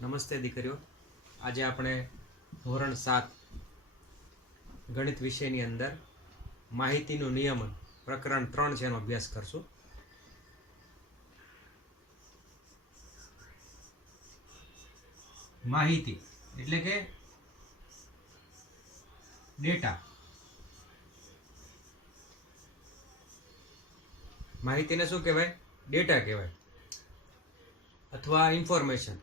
નમસ્તે દીકરીઓ. આજે આપણે ધોરણ 7 ગણિત વિષયની અંદર માહિતીનું નિયમન પ્રકરણ 3 છે એનો અભ્યાસ કરશું. માહિતી એટલે કે ડેટા. માહિતીને શું કહેવાય? ડેટા કહેવાય અથવા ઇન્ફોર્મેશન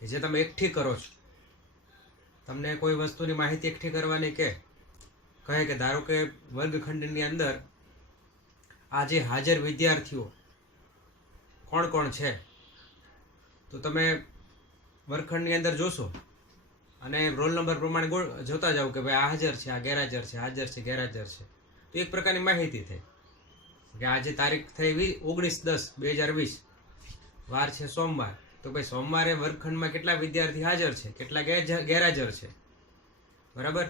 કે જે તમે એકઠી કરો છો. તમને કોઈ વસ્તુની માહિતી એકઠી કરવાની કહે કે ધારો કે વર્ગખંડની અંદર આજે હાજર વિદ્યાર્થીઓ કોણ કોણ છે, તો તમે વર્ગખંડની અંદર જોશો અને રોલ નંબર પ્રમાણે જોતા જાઓ કે ભાઈ આ હાજર છે, આ ગેરહાજર છે, હાજર છે, ગેરહાજર છે. તો એક પ્રકારની માહિતી થઈ કે આજે તારીખ થઈ 19/10/2020, વાર છે સોમવાર. તો ભાઈ સોમવારે વર્ગખંડમાં કેટલા વિદ્યાર્થી હાજર છે, કેટલા ગેરહાજર છે, બરાબર?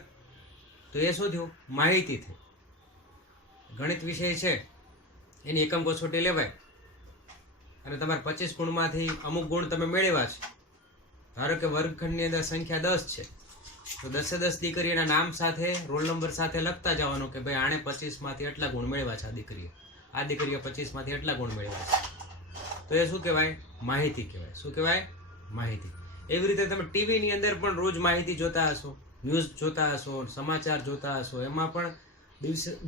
તો એ શું થયું? માહિતી થઈ. ગણિત વિષય છે એની એકમ કસોટી લેવાય અને તમારે 25 ગુણમાંથી અમુક ગુણ તમે મેળવ્યા છે. ધારો કે વર્ગખંડની અંદર સંખ્યા 10 છે, તો 10 દીકરીના નામ સાથે રોલ નંબર સાથે લખતા જવાનું કે ભાઈ આણે 25માંથી એટલા ગુણ મેળવ્યા છે, આ દીકરીએ 25માંથી એટલા ગુણ મેળવ્યા છે. તો એ શું કહેવાય? માહિતી કહેવાય. શું કહેવાય? માહિતી. એવી રીતે તમે ટીવીની અંદર પણ રોજ માહિતી જોતા હશો, ન્યૂઝ જોતા હશો, સમાચાર જોતા હશો. એમાં પણ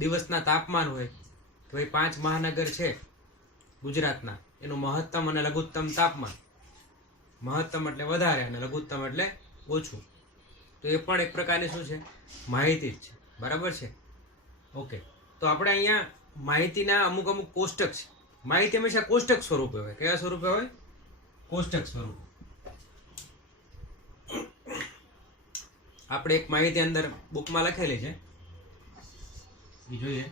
દિવસના તાપમાન હોય કે ભાઈ 5 મહાનગર છે ગુજરાતના, એનું મહત્તમ અને લઘુત્તમ તાપમાન. મહત્તમ એટલે વધારે અને લઘુત્તમ એટલે ઓછું. તો એ પણ એક પ્રકારની શું છે? માહિતી જ છે. બરાબર છે? ઓકે. તો આપણે અહીંયા માહિતીના અમુક કોષ્ટક છે. માહિતી હંમેશા કોષ્ટક સ્વરૂપે હોય. કયા સ્વરૂપે હોય? કોષ્ટક સ્વરૂપે. આપણે એક માહિતી અંદર બુકમાં લખેલી છે, એ જોઈએ.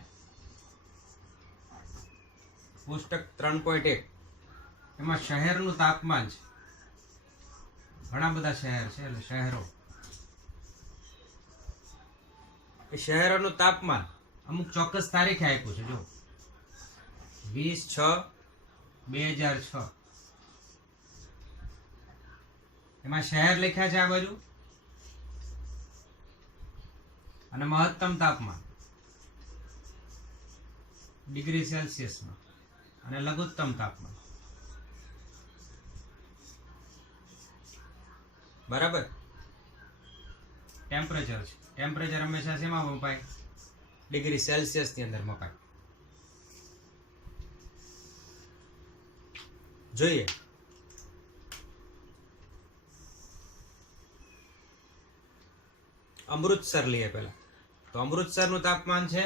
કોષ્ટક 3.1. એમાં શહેરનું તાપમાન છે. ઘણા બધા શહેર છે, એટલે શહેરો. એ શહેરોનું તાપમાન અમુક ચોક્કસ તારીખે આપ્યું છે. જો 20/6/2006 એમાં શહેર લખ્યા છે આ બાજુ, અને મહત્તમ તાપમાન ડિગ્રી સેલ્સિયસમાં અને લઘુત્તમ તાપમાન. બરાબર? ટેમ્પરેચર છે. ટેમ્પરેચર હંમેશા શેમાં મપાય? ડિગ્રી સેલ્સિયસની અંદર મપાય. જોઈએ. અમૃતસર લઈએ પહેલા. તો અમૃતસરનું તાપમાન છે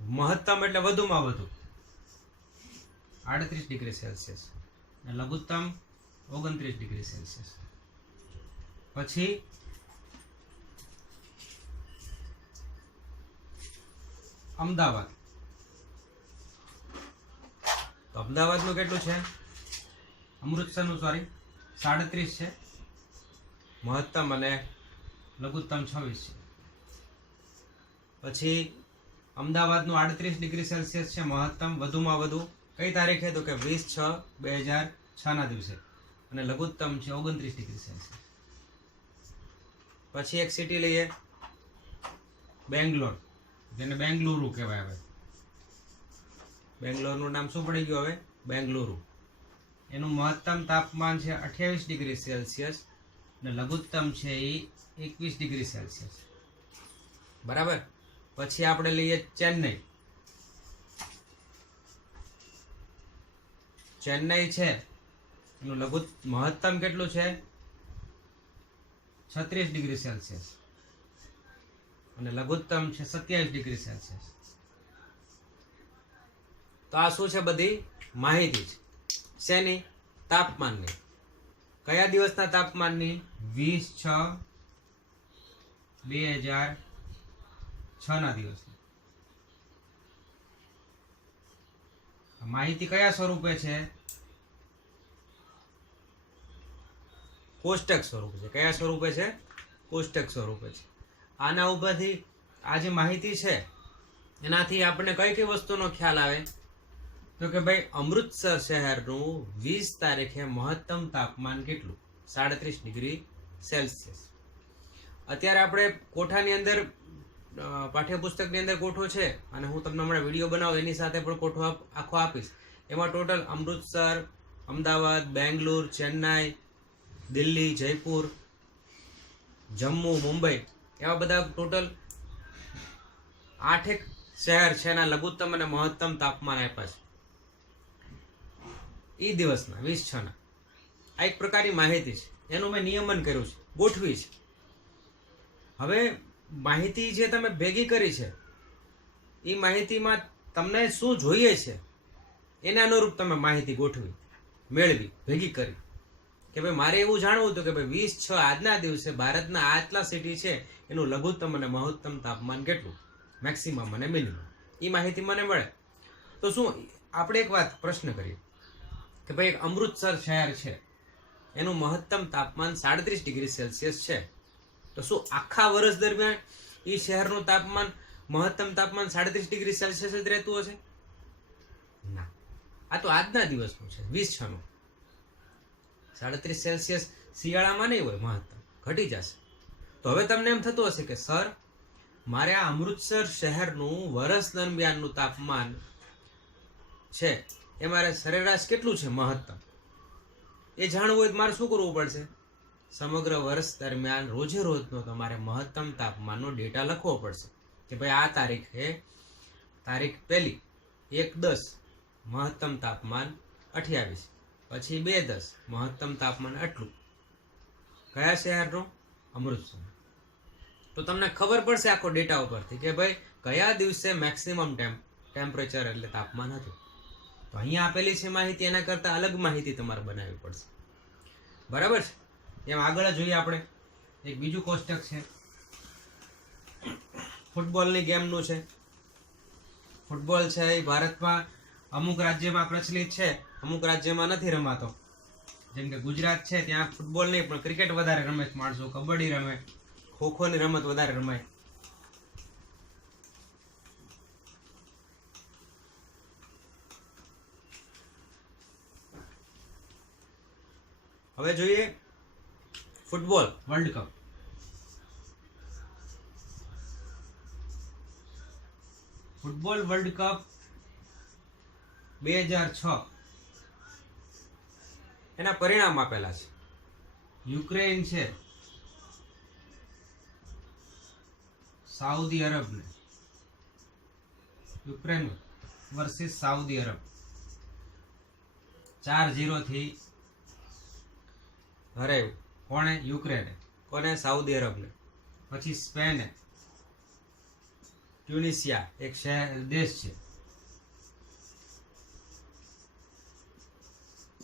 મહત્તમ એટલે વધુમાં વધુ 38 ડિગ્રી સેલ્સિયસ અને લઘુત્તમ 29 ડિગ્રી સેલ્સિયસ. પછી અમદાવાદ. તો અમદાવાદનું કેટલું છે? અમૃતસરનું 37 છે, મહત્તમ અને લઘુત્તમ 26 છે. પછી અમદાવાદનું 38 ડિગ્રી સેલ્સિયસ છે, મહત્તમ વધુમાં વધુ કઈ તારીખે? તો કે 20/6/2006 ના દિવસે, અને લઘુત્તમ છે 29 ડિગ્રી સેલ્સિયસ. પછી એક સિટી લઈએ, બેંગ્લોર, જેને બેંગલુરુ કહેવાય. હવે બેંગ્લોરનું નામ શું પડી ગયું? હવે બેંગલુરુ. એનું મહત્તમ તાપમાન છે 28 ડિગ્રી સેલ્સિયસ અને લઘુત્તમ છે એ 21 ડિગ્રી સેલ્સિયસ. બરાબર? પછી આપણે લઈએ ચેન્નઈ. ચેન્નઈ છે એનું મહત્તમ કેટલું છે? 36 ડિગ્રી સેલ્સિયસ અને લઘુત્તમ છે 27 ડિગ્રી સેલ્સિયસ. તો આ શું છે? બધી માહિતી છે. શેની? તાપમાનની. કયા દિવસના તાપમાનની? 20/6/2006 ના દિવસની. માહિતી કયા સ્વરૂપે છે? કોષ્ટક સ્વરૂપે છે. કયા સ્વરૂપે છે? કોષ્ટક સ્વરૂપે છે. આના ઉપરથી આ જે માહિતી છે એનાથી આપણે કઈ કઈ વસ્તુનો ખ્યાલ આવે? તો કે ભાઈ અમૃતસર શહેરનું 20 તારીખે મહત્તમ તાપમાન કેટલું? 37 ડિગ્રી સેલ્સિયસ. અત્યારે આપણે કોઠાની અંદર પાઠ્યપુસ્તકની અંદર કોઠો છે અને હું તમને હમણાં વિડીયો બનાવું એની સાથે પણ કોઠો આખો આપીશ. એમાં ટોટલ અમૃતસર, અમદાવાદ, બેંગ્લોર, ચેન્નાઈ, દિલ્હી, જયપુર, જમ્મુ, મુંબઈ એવા બધા ટોટલ 8 શહેર છે એના લઘુત્તમ અને મહત્તમ તાપમાન આપ્યા છે એ દિવસના 20/6. આ એક પ્રકારની માહિતી છે, એનું મેં નિયમન કર્યું છે, ગોઠવી છે. હવે માહિતી જે તમે ભેગી કરી છે એ માહિતીમાં તમને શું જોઈએ છે એને અનુરૂપ તમે માહિતી ગોઠવી, મેળવી, ભેગી કરી કે ભાઈ મારે એવું જાણવું હતું કે ભાઈ 20/6 આજના દિવસે ભારતના આટલા સિટી છે એનું લઘુત્તમ અને મહત્તમ તાપમાન કેટલું, મેક્સિમમ અને મિનિમમ. એ માહિતી મને મળે તો શું આપણે એક વાત પ્રશ્ન કરીએ કે ભાઈ એક અમૃતસર શહેર છે એનું મહત્તમ તાપમાન 37 ડિગ્રી સેલ્સિયસ છે, તો શું આખા વર્ષ દરમિયાન એ શહેરનું તાપમાન મહત્તમ તાપમાન 37 ડિગ્રી સેલ્સિયસ જ રહેતું હશે? ના, આ તો આજના દિવસનું છે, 20/6નું. 37 સેલ્સિયસ શિયાળામાં નહીં હોય, મહત્તમ ઘટી જશે. તો હવે તમને એમ થતું હશે કે સર મારે આ અમૃતસર શહેરનું વર્ષ દરમિયાનનું તાપમાન છે એ મારે સરેરાશ કેટલું છે મહત્તમ એ જાણવું હોય તો મારે શું કરવું પડશે? સમગ્ર વર્ષ દરમિયાન રોજે રોજનો તમારે મહત્તમ તાપમાનનો ડેટા લખવો પડશે કે ભાઈ આ તારીખે તારીખ 1 1/10 મહત્તમ તાપમાન 28, પછી 2/10 મહત્તમ તાપમાન આટલું. કયા શહેરનું? અમૃતસર. તો તમને ખબર પડશે આખો ડેટા ઉપરથી કે ભાઈ કયા દિવસે મેક્સિમમ ટેમ્પરેચર એટલે તાપમાન હતું. તો અહીંયા આપેલી છે માહિતી, એના કરતાં અલગ માહિતી તમારે બનાવવી પડશે. બરાબર છે? એમ આગળ જોઈએ આપણે એક બીજું કોષ્ટક છે, ફૂટબોલની ગેમનું છે. ફૂટબોલ છે એ ભારતમાં અમુક રાજ્યમાં પ્રચલિત છે, અમુક રાજ્યમાં નથી રમાતો. જેમ કે ગુજરાત છે ત્યાં ફૂટબોલ નહીં પણ ક્રિકેટ વધારે રમે છે માણસો, કબડ્ડી રમે, ખોખોની રમત વધારે રમાય. હવે જોઈએ football world cup. Football world cup 2006 એના પરિણામ આપેલા છે. યુક્રેન છે સાઉદી અરબને, યુક્રેન વર્સિસ સાઉદી અરબ 4-0 થી હરાયું. કોણે? યુક્રેને. કોને? સાઉદી અરબને. પછી સ્પેને, ટ્યુનિશિયા એક શહેર દેશ છે,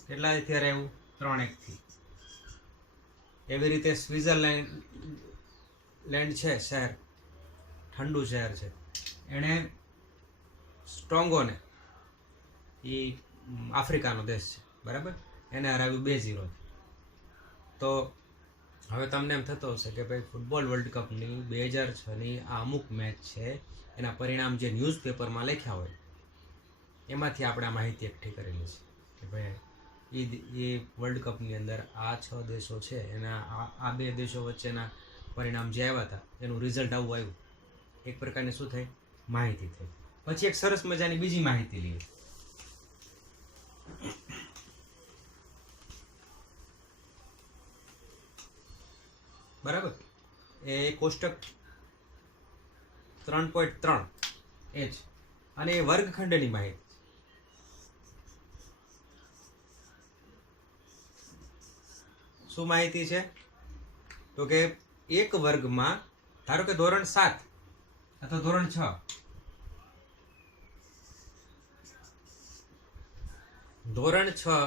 કેટલાથી હરાયું? 3-1 થી. એવી રીતે સ્વિટ્ઝરલેન્ડ છે શહેર, ઠંડુ શહેર છે, એણે સ્ટ્રોંગોને, એ આફ્રિકાનો દેશ છે, બરાબર, એને હરાવ્યું 2-0. તો હવે તમને એમ થતો હશે કે ભાઈ ફૂટબોલ વર્લ્ડ કપની 2006ની આ અમુક મેચ છે એના પરિણામ જે ન્યૂઝપેપરમાં લખ્યા હોય એમાંથી આપણે આ માહિતી એકઠી કરેલી છે કે ભાઈ એ વર્લ્ડ કપની અંદર આ 6 દેશો છે એના આ 2 દેશો વચ્ચેના પરિણામ જે આવ્યા હતા એનું રિઝલ્ટ આવું આવ્યું. એક પ્રકારની શું થઈ? માહિતી થઈ. પછી એક સરસ મજાની બીજી માહિતી લઈએ. બરાબર, એ કોષ્ટક 3.3 એ છે અને એ વર્ગખંડની માહિતી. શું માહિતી છે? તો કે એક વર્ગમાં ધારો કે ધોરણ 7 અથવા ધોરણ 6, ધોરણ 6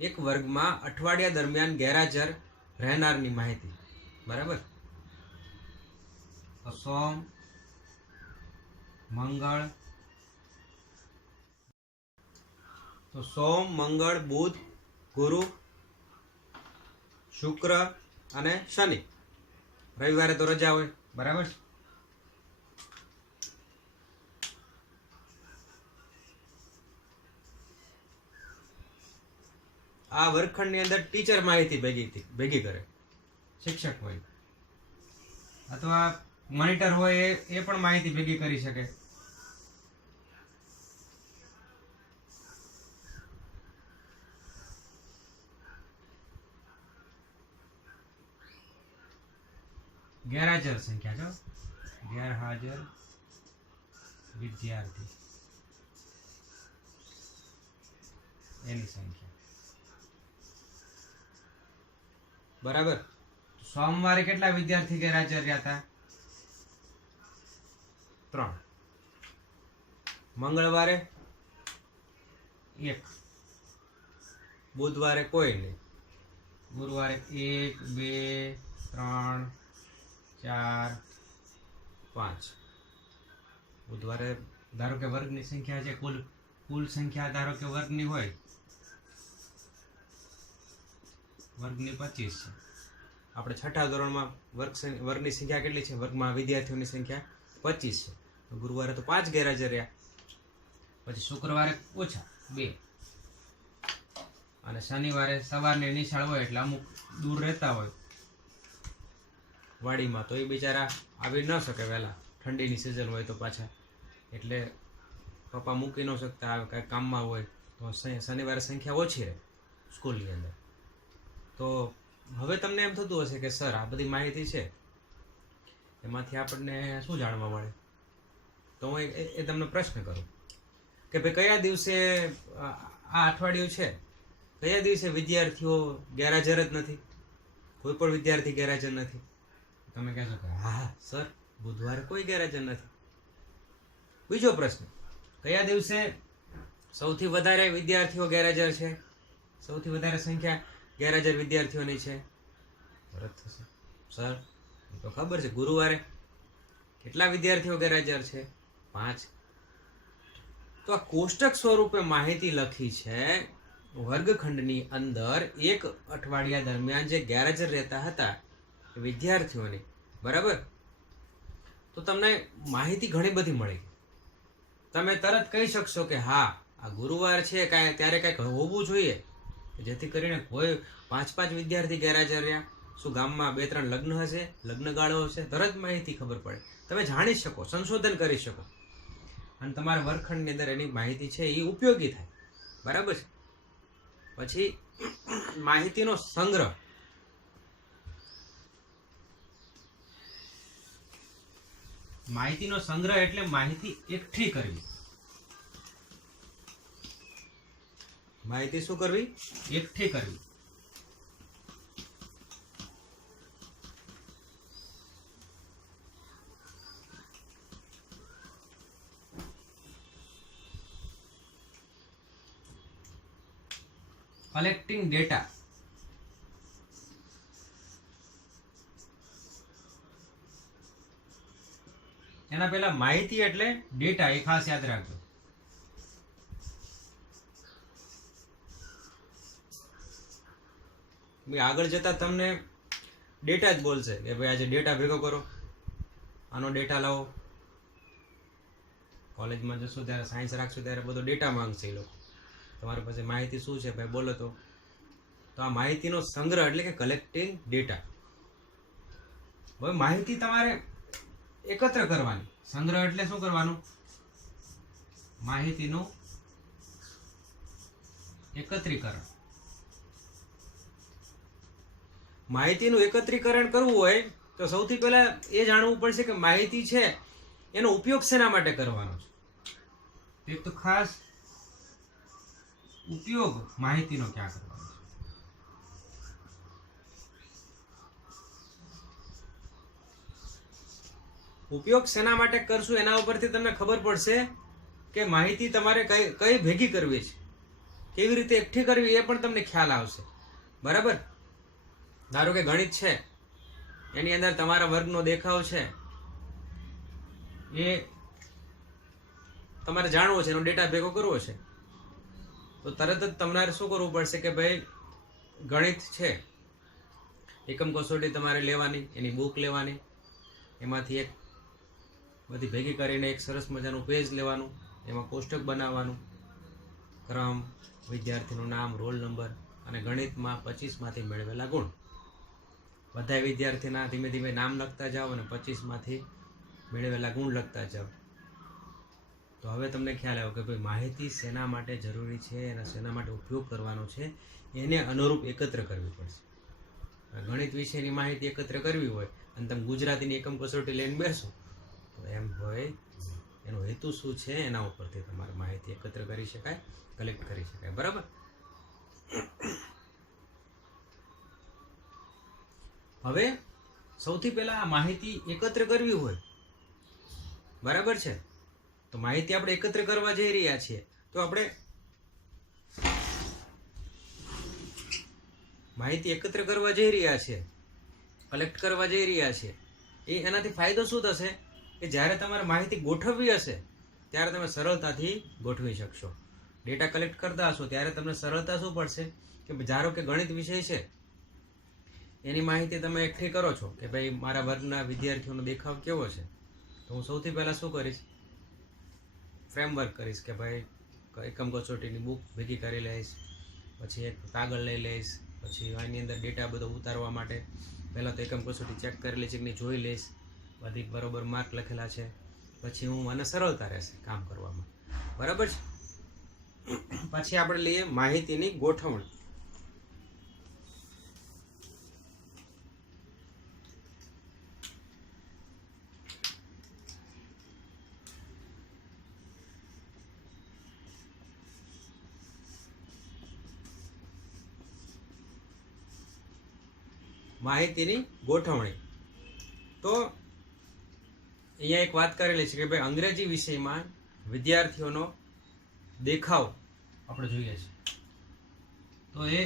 એક વર્ગમાં અઠવાડિયા દરમિયાન ગેરહાજર રહેનારની માહિતી. બરાબર, તો સોમ, મંગળ, બુધ, ગુરુ, શુક્ર અને શનિ. રવિવારે તો રજા હોય, બરાબર. આ વર્ગખંડની અંદર ટીચર માહિતી ભેગી કરે, શિક્ષક હોય અથવા મોનિટર હોય એ પણ માહિતી ભેગી કરી શકે. ગેરહાજર સંખ્યા, જો ગેરહાજર વિદ્યાર્થી એની સંખ્યા. બરાબર. સોમવારે કેટલા વિદ્યાર્થી ગેરહાજર રહ્યા હતા? 3. મંગળવારે 1. બુધવારે કોઈ નહીં. ગુરુવારે 1 2 3 4 5. બુધવારે ધારો કે વર્ગની સંખ્યા છે, કુલ સંખ્યા ધારો કે વર્ગની હોય, વર્ગની 25 છે. આપણે છઠ્ઠા ધોરણમાં વર્ગની સંખ્યા કેટલી છે? વર્ગમાં વિદ્યાર્થીઓની સંખ્યા 25 છે. ગુરુવારે તો 5 ગેરહાજર રહ્યા. પછી શુક્રવારે ઓછા 2, અને શનિવારે સવારની નિશાળ હોય એટલે અમુક દૂર રહેતા હોય વાડીમાં, તો એ બિચારા આવી ન શકે વહેલા, ઠંડીની સિઝન હોય તો પાછા, એટલે પપ્પા મૂકી ન શકતા, કાંઈક કામમાં હોય તો શનિવારે સંખ્યા ઓછી રહે સ્કૂલની અંદર. તો હવે તમને એમ થતું હશે કે સર આ બધી માહિતી છે એમાંથી આપણને શું જાણવા મળે? તો હું એ તમને પ્રશ્ન કરું કે ભાઈ કયા દિવસે આ અઠવાડિયું છે, કયા દિવસે વિદ્યાર્થીઓ ગેરહાજર જ નથી? કોઈ પણ વિદ્યાર્થી ગેરહાજર નથી. તમે કહેશો કે હા સર બુધવારે કોઈ ગેરહાજર નથી. બીજો પ્રશ્ન, કયા દિવસે સૌથી વધારે વિદ્યાર્થીઓ ગેરહાજર છે? સૌથી વધારે સંખ્યા ગેરહાજર વિદ્યાર્થીઓની છે? તરત થશે સર તો ખબર છે, ગુરુવારે. કેટલા વિદ્યાર્થીઓ ગેરહાજર છે? 5. તો આ કોષ્ટક સ્વરૂપે માહિતી લખી છે વર્ગખંડની અંદર એક અઠવાડિયા દરમિયાન જે ગેરહાજર રહેતા હતા વિદ્યાર્થીઓની. બરાબર. તો તમને માહિતી ઘણી બધી મળી. તમે તરત કહી શકશો કે હા આ ગુરુવાર છે, ત્યારે કંઈક હોવું જોઈએ જેથી કરીને કોઈ 5 વિદ્યાર્થી ગેરહાજર રહ્યા. શું ગામમાં 2-3 લગ્ન હશે, લગ્નગાળો હશે? તરત માહિતી ખબર પડે, તમે જાણી શકો, સંશોધન કરી શકો, અને તમારા વર્ગખંડની અંદર એની માહિતી છે એ ઉપયોગી થાય. બરાબર છે. પછી માહિતીનો સંગ્રહ. માહિતીનો સંગ્રહ એટલે માહિતી એકઠી કરવી. માહિતી શું કરવી? એકઠી કરવી. Collecting data. એના પહેલા માહિતી એટલે ડેટા, એ ખાસ યાદ રાખજો. આગળ જતા તમને ડેટા જ બોલશે કે ભાઈ આજે ડેટા ભેગો કરો, આનો ડેટા લાવો. કોલેજમાં જશો ત્યારે, સાયન્સ રાખશો ત્યારે બધો ડેટા માંગશે એ લોકો. તમારી પાસે માહિતી શું છે ભાઈ બોલો તો આ માહિતીનો સંગ્રહ એટલે કે કલેક્ટિંગ ડેટા. હવે માહિતી તમારે એકત્ર કરવાની. સંગ્રહ એટલે શું કરવાનું? માહિતીનું એકત્રીકરણ. માહિતીનું એકત્રીકરણ કરવું હોય તો સૌથી પહેલા એ જાણવું પડશે કે માહિતી છે એનો ઉપયોગ શેના માટે કરવાનો છે. એક તો ખાસ ઉપયોગ માહિતીનો ક્યાં કરવાનો છે. ઉપયોગ શેના માટે કરશું એના ઉપરથી તમને ખબર પડશે કે માહિતી તમારે કઈ ભેગી કરવી છે, કેવી રીતે એકઠી કરવી એ પણ તમને ખ્યાલ આવશે. બરાબર. ધારો કે ગણિત છે, એની અંદર તમારા વર્ગનો દેખાવ છે, એ તમારે જાણવો છે, એનો ડેટા ભેગો કરવો છે, તો તરત જ તમારે શું કરવું પડશે કે ભાઈ ગણિત છે, એકમ કસોટી તમારે લેવાની, એની બુક લેવાની, એમાંથી એક બધી ભેગી કરીને એક સરસ મજાનું પેજ લેવાનું, એમાં કોષ્ટક બનાવવાનું, ક્રમ, વિદ્યાર્થીનું નામ, રોલ નંબર અને ગણિતમાં 25માંથી મેળવેલા ગુણ. બધા વિદ્યાર્થીના ધીમે ધીમે નામ લખતા જાઓ અને 25માંથી મેળવેલા ગુણ લખતા જાઓ. તો હવે તમને ખ્યાલ આવ્યો કે ભાઈ માહિતી શેના માટે જરૂરી છે અને શેના માટે ઉપયોગ કરવાનો છે એને અનુરૂપ એકત્ર કરવી પડશે. ગણિત વિષયની માહિતી એકત્ર કરવી હોય અને તમે ગુજરાતીની એકમ કસોટી લઈને બેસો તો એમ હોય એનો હેતુ શું છે એના ઉપરથી તમારે માહિતી એકત્ર કરી શકાય, કલેક્ટ કરી શકાય. બરાબર. હવે સૌથી પહેલા આ માહિતી એકત્ર કરવી હોય, બરાબર છે, તો માહિતી આપણે એકત્ર કરવા જઈ રહ્યા છીએ તો આપણે માહિતી એકત્ર કરવા જઈ રહ્યા છીએ, કલેક્ટ કરવા જઈ રહ્યા છીએ, એનાથી ફાયદો શું થશે કે જ્યારે તમારે માહિતી ગોઠવવી હશે ત્યારે તમે સરળતાથી ગોઠવી શકશો. ડેટા કલેક્ટ કરતા હશો ત્યારે તમને સરળતા શું પડશે કે ધારો કે ગણિત વિષય છે એની માહિતી તમે એકઠી કરો છો કે ભાઈ મારા વર્ગના વિદ્યાર્થીઓનો દેખાવ કેવો છે, તો હું સૌથી પહેલાં શું કરીશ, ફ્રેમવર્ક કરીશ કે ભાઈ એકમ કસોટીની બુક ભેગી કરી લઈશ, પછી એક કાગળ લઈ લઈશ, પછી આની અંદર ડેટા બધો ઉતારવા માટે પહેલાં તો એકમ કસોટી ચેક કરેલી છે કે નહીં જોઈ લઈશ, બધી બરોબર માર્ક લખેલા છે, પછી હું મને સરળતા રહેશે કામ કરવામાં. બરાબર છે. પછી આપણે લઈએ માહિતીની ગોઠવણી. માહિતીની ગોઠવણી. તો અહીંયા એક વાત કરેલી છે કે ભાઈ અંગ્રેજી વિષયમાં વિદ્યાર્થીઓનો દેખાવ આપણે જોઈએ છે, તો એ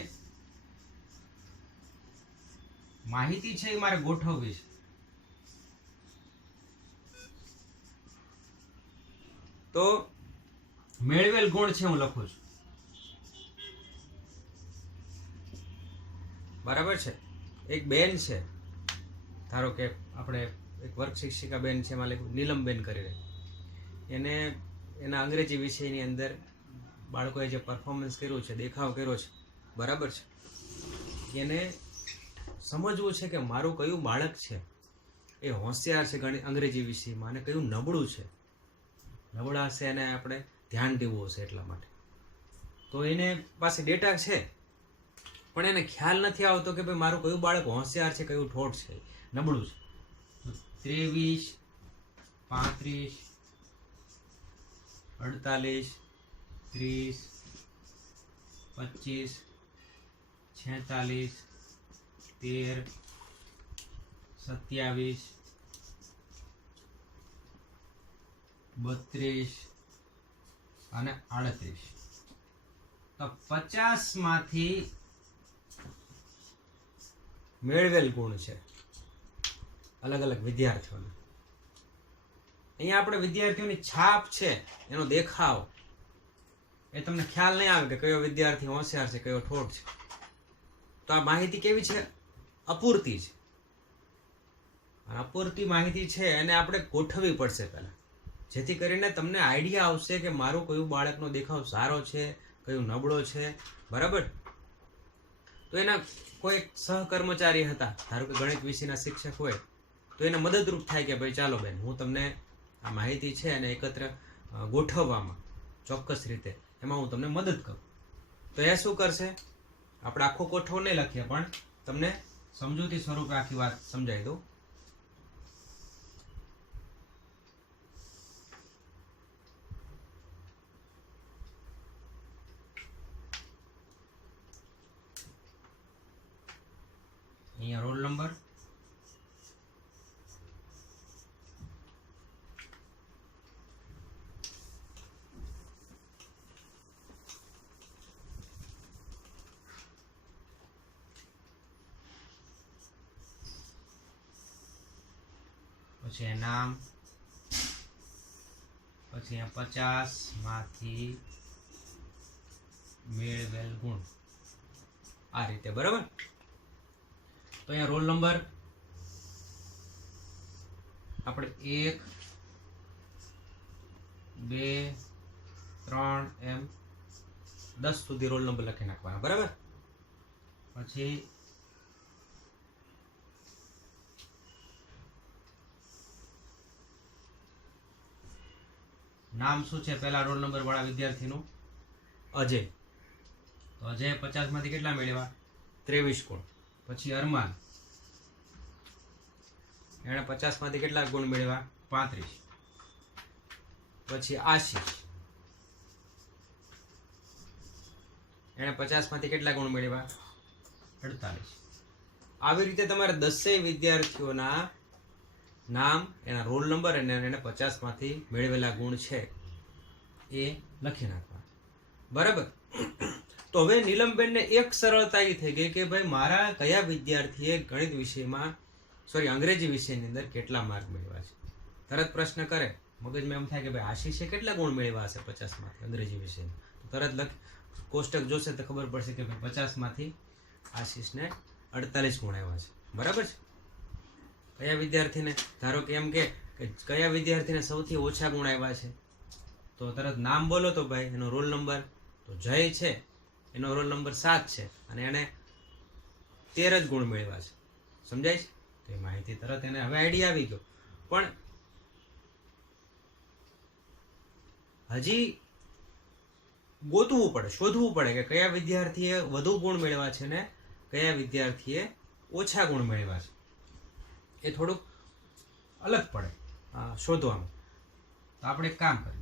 માહિતી છે એ મારે ગોઠવવી છે. તો મેળવેલ ગુણ છે હું લખું છું. બરાબર છે. એક બેન છે, ધારો કે આપણે એક વર્ગ શિક્ષિકા બેન છે, એમાં લખ્યું નીલમબેન કરીને, એને એના અંગ્રેજી વિષયની અંદર બાળકોએ જે પરફોર્મન્સ કર્યું છે, દેખાવ કર્યો છે, બરાબર છે, એને સમજવું છે કે મારું કયું બાળક છે એ હોશિયાર છે અંગ્રેજી વિષયમાં અને કયું નબળું છે. નબળા હશે એને આપણે ધ્યાન દેવું હશે એટલા માટે. તો એને પાસે ડેટા છે પણ એને ખ્યાલ નથી આવતો કે ભાઈ મારું કયું બાળક હોશિયાર છે, કયું ઠોઠ છે, નબળું છે. 23, 35, 48, 30, 25, 46, 13, 27, 32 અને 38. તો 50માંથી મેળવેલ ગુણ છે અલગ અલગ વિદ્યાર્થીઓના. અહીંયા આપણે વિદ્યાર્થીઓની છાપ છે, એનો દેખાવ, એ તમને ખ્યાલ નહીં આવે કે કયો વિદ્યાર્થી હોશિયાર છે, કયો ઠોઠ છે. તો આ માહિતી કેવી છે? અપૂરતી છે. અપૂરતી માહિતી છે એને આપણે ગોઠવવી પડશે પહેલા, જેથી કરીને તમને આઈડિયા આવશે કે મારું કયું બાળકનો દેખાવ સારો છે, કયું નબળો છે. બરાબર. તો એના કોઈ સહકર્મચારી હતા, ધારો કે ગણિત વિષયના શિક્ષક હોય, તો એને મદદરૂપ થાય કે ભાઈ ચાલો બેન, હું તમને આ માહિતી છે અને એકત્ર ગોઠવવામાં ચોક્કસ રીતે એમાં હું તમને મદદ કરું. તો એ શું કરશે, આપણે આખો ગોઠવો નહીં લખીએ પણ તમને સમજૂતી સ્વરૂપે આખી વાત સમજાવી દઉં. અહીંયા રોલ નંબર, પછી નામ, પછી 50માંથી મેળવેલ ગુણ, આ રીતે. બરાબર. તો અહીંયા રોલ નંબર આપણે 1, 2, 3 એમ 10 સુધી રોલ નંબર લખી નાખવાના. બરાબર. પછી નામ શું છે પહેલા રોલ નંબર વાળા વિદ્યાર્થીનું? અજય. તો અજય 50 માંથી કેટલા મેળવ્યા? 23 ગુણ. પછી અરમાન, એણે 50 માંથી કેટલા ગુણ મેળવ્યા? 35. પછી આશીષ, એણે 50 માંથી કેટલા ગુણ મેળવ્યા? 48. આવી રીતે તમારે 10 વિદ્યાર્થીઓના નામ, એના રોલ નંબર અને એને 50 માંથી મેળવેલા ગુણ છે એ લખી નાખવા. બરાબર. તો હવે નીલમબેનને એક સરળતા એ થઈ ગઈ કે ભાઈ મારા કયા વિદ્યાર્થીએ ગણિત વિષયમાં અંગ્રેજી વિષયની અંદર કેટલા માર્ક મેળવ્યા છે. તરત પ્રશ્ન કરે, મગજમાં એમ થાય કે ભાઈ આશીષે કેટલા ગુણ મેળવ્યા હશે 50 માંથી અંગ્રેજી વિષયમાં. તરત કોષ્ટક જોશે તો ખબર પડશે કે ભાઈ 50 માંથી આશીષને 48 ગુણ આવ્યા છે. બરાબર છે. કયા વિદ્યાર્થીને, ધારો કે એમ કે કયા વિદ્યાર્થીને સૌથી ઓછા ગુણ આવ્યા છે, તો તરત નામ બોલો તો ભાઈ એનો રોલ નંબર. તો જય છે, એનો રોલ નંબર 7 છે અને એને 13 જ ગુણ મેળવ્યા છે. સમજાય છે? તો એ માહિતી તરત એને હવે આઈડિયા આવી ગયો. પણ હજી ગોતવું પડે, શોધવું પડે કે કયા વિદ્યાર્થીએ વધુ ગુણ મેળવ્યા છે ને કયા વિદ્યાર્થીએ ઓછા ગુણ મેળવ્યા છે. એ થોડુંક અલગ પડે શોધવામાં. તો આપણે એક કામ કરીએ.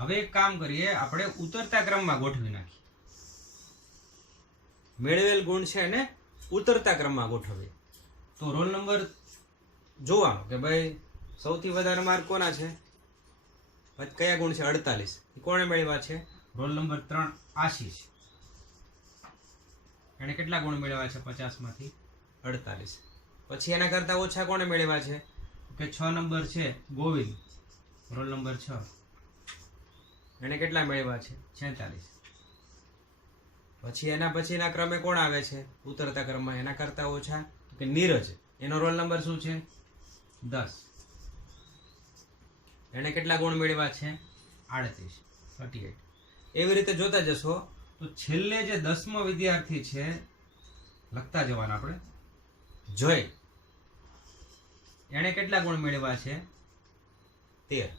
હવે એક કામ કરીએ, આપણે ઉતરતા ક્રમમાં ગોઠવી નાખીએ. મેળવેલ ગુણ છે એને ઉતરતા ક્રમમાં ગોઠવીએ. તો રોલ નંબર જોવાનો કે ભાઈ સૌથી વધારે માર્ક કોના છે, કયા ગુણ છે? 48. કોણે મેળવ્યા છે? રોલ નંબર 3 આશીષ. એને કેટલા ગુણ મેળવ્યા છે 50 માંથી? 48. પછી એના કરતા ઓછા કોણે મેળવ્યા છે? કે 6 નંબર છે ગોવિંદ, રોલ નંબર 6. એને કેટલા મેળવ્યા છે? 46. પછી એના પછીના ક્રમે કોણ આવે છે ઉતરતા ક્રમમાં એના કરતા ઓછા? કે નીરજ. એનો રોલ નંબર શું છે? 10. એને કેટલા ગુણ મેળવ્યા છે? 38. એવી રીતે જોતા જશો તો છેલ્લે જે 10મો વિદ્યાર્થી છે, લખતા જવાના આપણે, જય. એને કેટલા ગુણ મેળવ્યા છે? 13.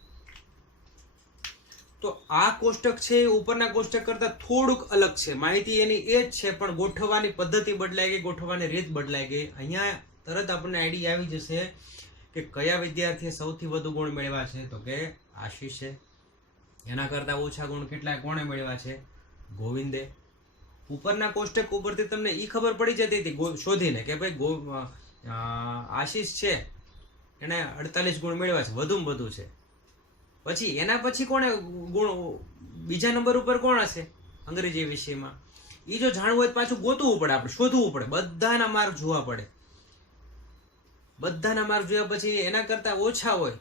તો આ કોષ્ટક છે એ ઉપરના કોષ્ટક કરતા થોડુંક અલગ છે. માહિતી એની એ જ છે, પણ ગોઠવવાની પદ્ધતિ બદલાઈ ગઈ, ગોઠવવાની રીત બદલાઈ ગઈ. અહીંયા તરત આપણને આઈડિયા આવી જશે કે કયા વિદ્યાર્થીએ સૌથી વધુ ગુણ મેળવ્યા છે, તો કે આશીષ છે. એના કરતા ઓછા ગુણ કેટલા કોણે મેળવ્યા છે? ગોવિંદે. ઉપરના કોષ્ટક ઉપરથી તમને એ ખબર પડી જતી હતી શોધીને કે ભાઈ આશીષ છે એને 48 ગુણ મેળવ્યા છે, વધુમાં વધુ છે. પછી એના પછી કોણે ગુણ બીજા નંબર ઉપર કોણ હશે અંગ્રેજી વિષયમાં? એ જો જાણવું હોય પાછું ગોતવું પડે, આપણે શોધવું પડે, બધાના માર્ક જોવા પડે. બધાના માર્ક જોયા પછી એના કરતા ઓછા હોય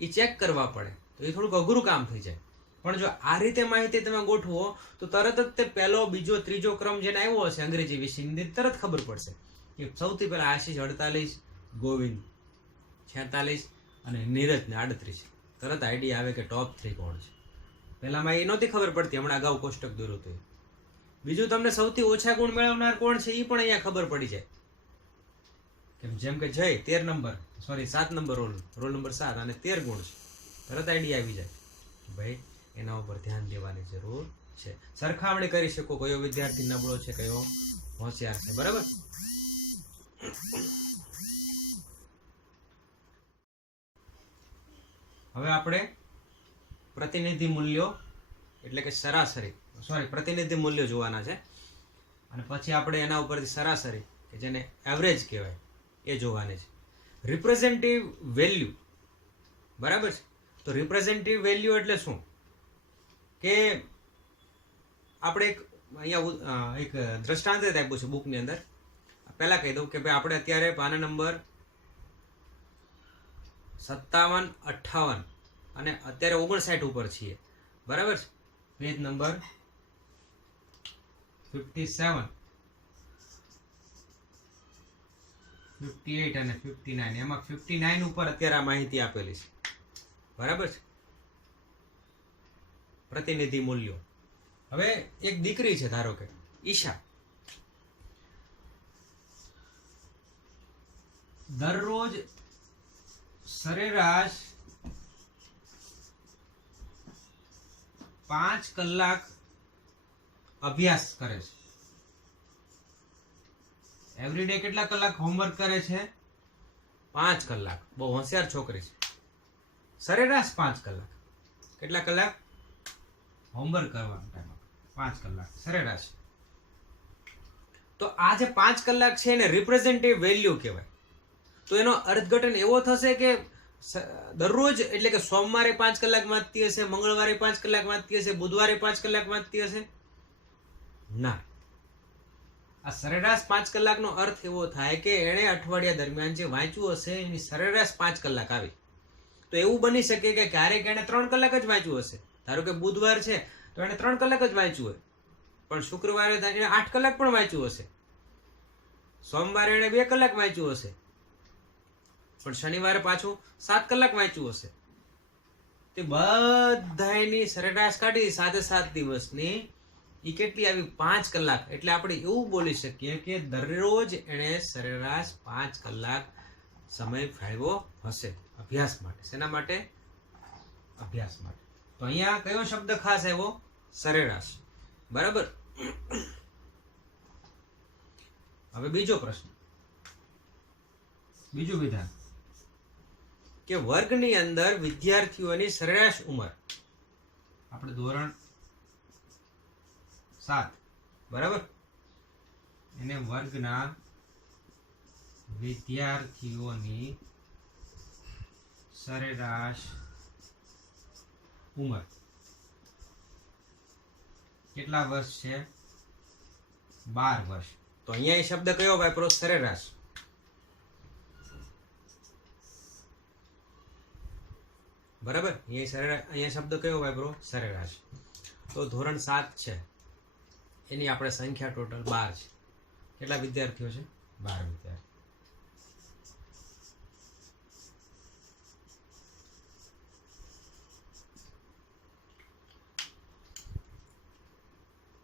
એ ચેક કરવા પડે. તો એ થોડુંક અઘરું કામ થઈ જાય. પણ જો આ રીતે માહિતી તમે ગોઠવો તો તરત જ તે પહેલો, બીજો, ત્રીજો ક્રમ જેને આવ્યો હશે અંગ્રેજી વિષયની તરત ખબર પડશે કે સૌથી પહેલા આશીષ 48, ગોવિંદ 46 અને નીરજને 38. તરત આઈડિયા આવે કે ટોપ 3 કોણ છે. પહેલામાં એ નહોતી ખબર પડતી, હમણાં અગાઉ કોષ્ટક દોર્યું હતું. બીજું તમને સૌથી ઓછા ગુણ મેળવનાર કોણ છે એ પણ અહીંયા ખબર પડી જાય. જેમ કે જય 7 નંબર રોલ નંબર 7 અને 13 ગુણ છે. તરત આઈડિયા આવી જાય ભાઈ એના ઉપર ધ્યાન દેવાની જરૂર છે. સરખામણી કરી શકો કયો વિદ્યાર્થી નબળો છે, કયો હોશિયાર છે. બરાબર. હવે આપણે પ્રતિનિધિ મૂલ્યો એટલે કે પ્રતિનિધિ મૂલ્યો જોવાના છે અને પછી આપણે એના ઉપરથી સરાસરી કે જેને એવરેજ કહેવાય એ જોવાની છે. Representative value. બરાબર છે. તો રિપ્રેઝેન્ટેટિવ વેલ્યુ એટલે શું કે આપણે અહીંયા એક દ્રષ્ટાંત આપ્યું છે બુકની અંદર. પહેલા કહી દઉં કે ભાઈ આપણે અત્યારે પાના નંબર 57, 58 અને અત્યારે 59 ઉપર છીએ, બરાબર છે. પેજ નંબર 57, 58 અને 59, એમાં 59 ઉપર અત્યારે આ માહિતી આપેલી છે, બરાબર છે. પ્રતિનિધિ મૂલ્યો. હવે એક દીકરી છે, ધારો કે ઈશા, દરરોજ સરેરાશ 5 કલાક અભ્યાસ કરે છે. એવરીડે કેટલા કલાક હોમવર્ક કરે છે? 5 કલાક. બહુ હોશિયાર છોકરી છે. સરેરાશ 5 કલાક. કેટલા કલાક હોમવર્ક કરવાનો ટાઈમ? 5 કલાક સરેરાશ. તો આ જે 5 કલાક છે એને રિપ્રેઝેન્ટેટિવ વેલ્યુ કહેવાય. તો એનો અર્થઘટન એવો થશે કે દરરોજ, એટલે કે સોમવારે 5 કલાક વાંચતી હશે, મંગળવારે 5 કલાક વાંચતી હશે, બુધવારે 5 કલાક વાંચતી હશે? ના. આ સરેરાશ 5 કલાકનો અર્થ એવો થાય કે એણે અઠવાડિયા દરમિયાન જે વાંચ્યું હશે એની સરેરાશ 5 કલાક આવી. તો એવું બની શકે કે ક્યારેક એણે 3 કલાક જ વાંચ્યું હશે. ધારો કે બુધવાર છે તો એણે 3 કલાક જ વાંચ્યું હોય, પણ શુક્રવારે એણે 8 કલાક પણ વાંચ્યું હશે, સોમવારે એણે 2 કલાક વાંચ્યું હશે, પણ શનિવારે પાછું 7 કલાક વાંચ્યું હશે. તે બધાની સરેરાશ કાઢી 7 દિવસની, એ કેટલી આવી? 5 કલાક. એટલે આપણે એવું બોલી શકીએ કે દરરોજ એણે સરેરાશ 5 કલાક સમય ફાળવ્યો હશે અભ્યાસ માટે. શેના માટે? અભ્યાસ માટે. તો અહીંયા કયો શબ્દ ખાસ આવ્યો? સરેરાશ. બરાબર. હવે બીજો પ્રશ્ન, બીજું વિધાન કે વર્ગની અંદર વિદ્યાર્થીઓની સરેરાશ ઉંમર, આપણે ધોરણ 7, બરાબર, એને વર્ગના વિદ્યાર્થીઓની સરેરાશ ઉંમર કેટલા વર્ષ છે? 12 વર્ષ. તો અહીંયા એ શબ્દ કયો વાપરો? સરેરાશ. બરાબર. અહીંયા શબ્દ કયો વાપરો? સરેરાશ. તો ધોરણ 7 છે, એની આપણે સંખ્યા ટોટલ 12 છે. કેટલા વિદ્યાર્થીઓ છે? 12 વિદ્યાર્થીઓ.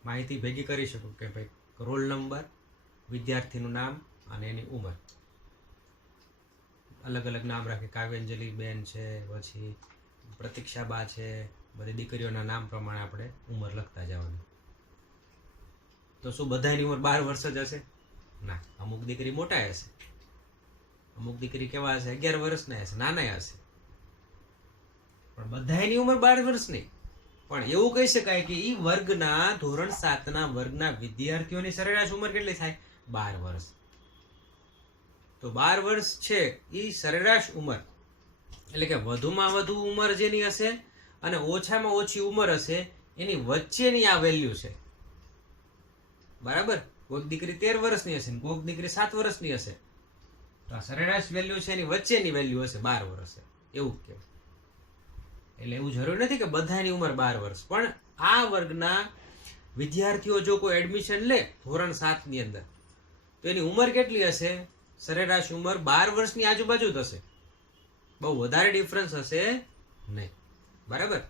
માહિતી ભેગી કરી શકો કે ભાઈ રોલ નંબર, વિદ્યાર્થીનું નામ અને એની ઉંમર. અલગ અલગ નામ રાખે. કાવ્યાંજલિ બેન છે, પછી પ્રતીક્ષાબા છે, બધી દીકરીઓના નામ પ્રમાણે આપણે ઉંમર લખતા જવાની. તો શું બધાની ઉંમર 12 વર્ષ જ હશે? ના. અમુક દીકરી મોટા હશે, અમુક દીકરી કેવા હશે? 11 વર્ષના હશે, નાના હશે. પણ બધાની ઉંમર 12 વર્ષ નહીં. પણ એવું કહી શકાય કે ઈ વર્ગના, ધોરણ 7ના વર્ગના વિદ્યાર્થીઓની સરેરાશ ઉંમર કેટલી થાય? 12 વર્ષ. તો 12 વર્ષ છે ઈ સરેરાશ ઉંમર, એટલે કે વધુમાં વધુ ઉંમર જેની હશે અને ઓછામાં ઓછી ઉંમર હશે એની વચ્ચેની આ વેલ્યુ છે. બરાબર. કોઈક દીકરી 13 વર્ષની હશે, કોઈક દીકરી 7 વર્ષની હશે. તો આ સરેરાશ વેલ્યુ છે એની વચ્ચેની વેલ્યુ હશે 12 વર્ષે, એવું કહેવાય. એટલે એવું જરૂરી નથી કે બધાની ઉંમર 12 વર્ષ. પણ આ વર્ગના વિદ્યાર્થીઓ જો કોઈ એડમિશન લે ધોરણ 7 ની અંદર, તો એની ઉંમર કેટલી હશે? સરેરાશ ઉંમર 12 વર્ષની આજુબાજુ જ હશે. બહુ વધારે ડિફરન્સ હશે નહીં. બરાબર.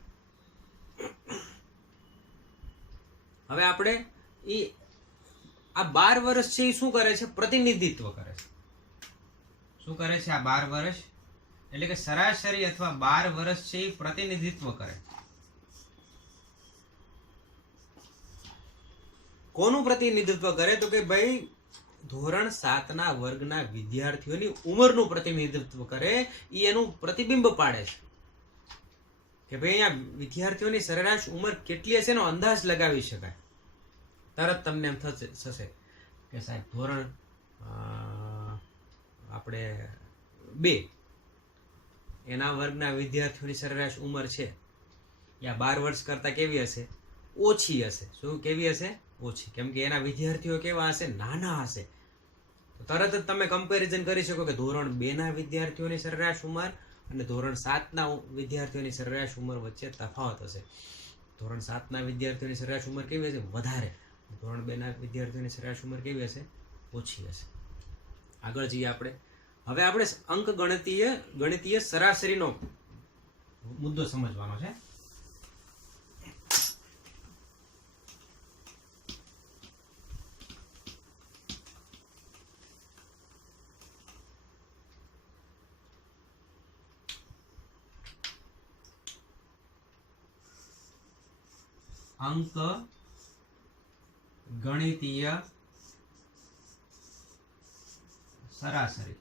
હવે આપણે આ 12 વર્ષ છે એ શું કરે છે? પ્રતિનિધિત્વ કરે છે. શું કરે છે આ 12 વર્ષ? એટલે કે સરાસરી અથવા 12 વર્ષ છે એ પ્રતિનિધિત્વ કરે. કોનું પ્રતિનિધિત્વ કરે? તો કે ભાઈ ધોરણ 7ના વર્ગના વિદ્યાર્થીઓની ઉંમરનું પ્રતિનિધિત્વ કરે. એ એનું પ્રતિબિંબ પાડે છે કે ભાઈ અહીંયા વિદ્યાર્થીઓની સરેરાશ ઉંમર કેટલી હશે એનો અંદાજ લગાવી શકાય. તરત તમને એમ થશે કે સાહેબ ધોરણ આપણે 2 એના વર્ગના વિદ્યાર્થીઓની સરેરાશ ઉંમર છે યા 12 વર્ષ કરતા કેવી હશે? ઓછી હશે. શું કેવી હશે? ઓછી. કેમ કે એના વિદ્યાર્થીઓ કેવા હશે? નાના હશે. તરત જ તમે કમ્પેરિઝન કરી શકો કે ધોરણ 2ના વિદ્યાર્થીઓની સરેરાશ ઉંમર અને ધોરણ 7ના વિદ્યાર્થીઓની સરેરાશ ઉંમર વચ્ચે તફાવત હશે. ધોરણ 7ના વિદ્યાર્થીઓની સરેરાશ ઉંમર કેવી હશે? વધારે. ધોરણ 2ના વિદ્યાર્થીઓની સરેરાશ ઉંમર કેવી હશે? ઓછી હશે. આગળ જઈએ આપણે. હવે આપણે અંક ગણિતીય સરાસરીનો મુદ્દો સમજવાનો છે. અંક ગણિતીય સરાસરી.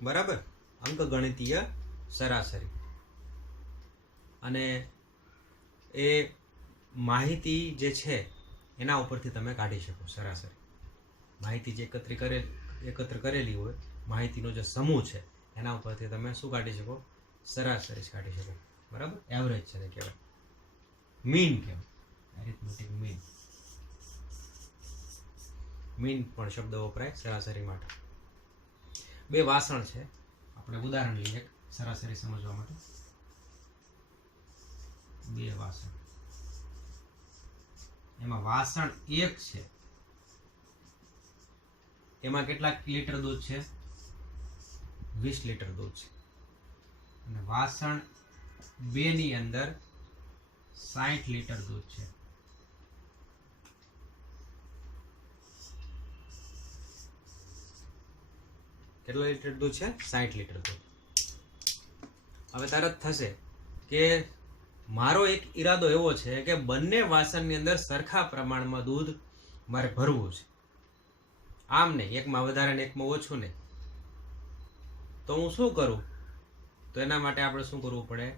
બરાબર, અંક ગણિતીય સરાસરી. અને એ માહિતી જે છે એના ઉપરથી તમે કાઢી શકો સરાસરી. માહિતી જે એકત્ર કરેલી હોય, માહિતીનો જે સમૂહ છે એના ઉપરથી તમે શું કાઢી શકો? સરાસરી કાઢી શકો. બરાબર, એવરેજ છે ને કહેવાય, મીન કહેવાય, એરિથમેટિક મીન. મીન પણ શબ્દ વપરાય સરાસરી માટે. બે વાસણ છે, આપણે ઉદાહરણ લઈએ એક સરાસરી સમજવા માટે. બે વાસણ, એમાં વાસણ એક છે, એમાં કેટલા લીટર દૂધ છે? 20 લીટર દૂધ છે. અને વાસણ 2 ની અંદર 60 લીટર દૂધ છે. કેટલા લીટર દૂધ છે? 60 લીટર દૂધ. હવે તરત થશે કે મારો એક ઈરાદો એવો છે કે બંને વાસણની અંદર સરખા પ્રમાણમાં દૂધ મારે ભરવું છે. આમ નહીં, એકમાં વધારે ને એકમાં ઓછું નહીં. તો હું શું કરું? તો એના માટે આપણે શું કરવું પડે?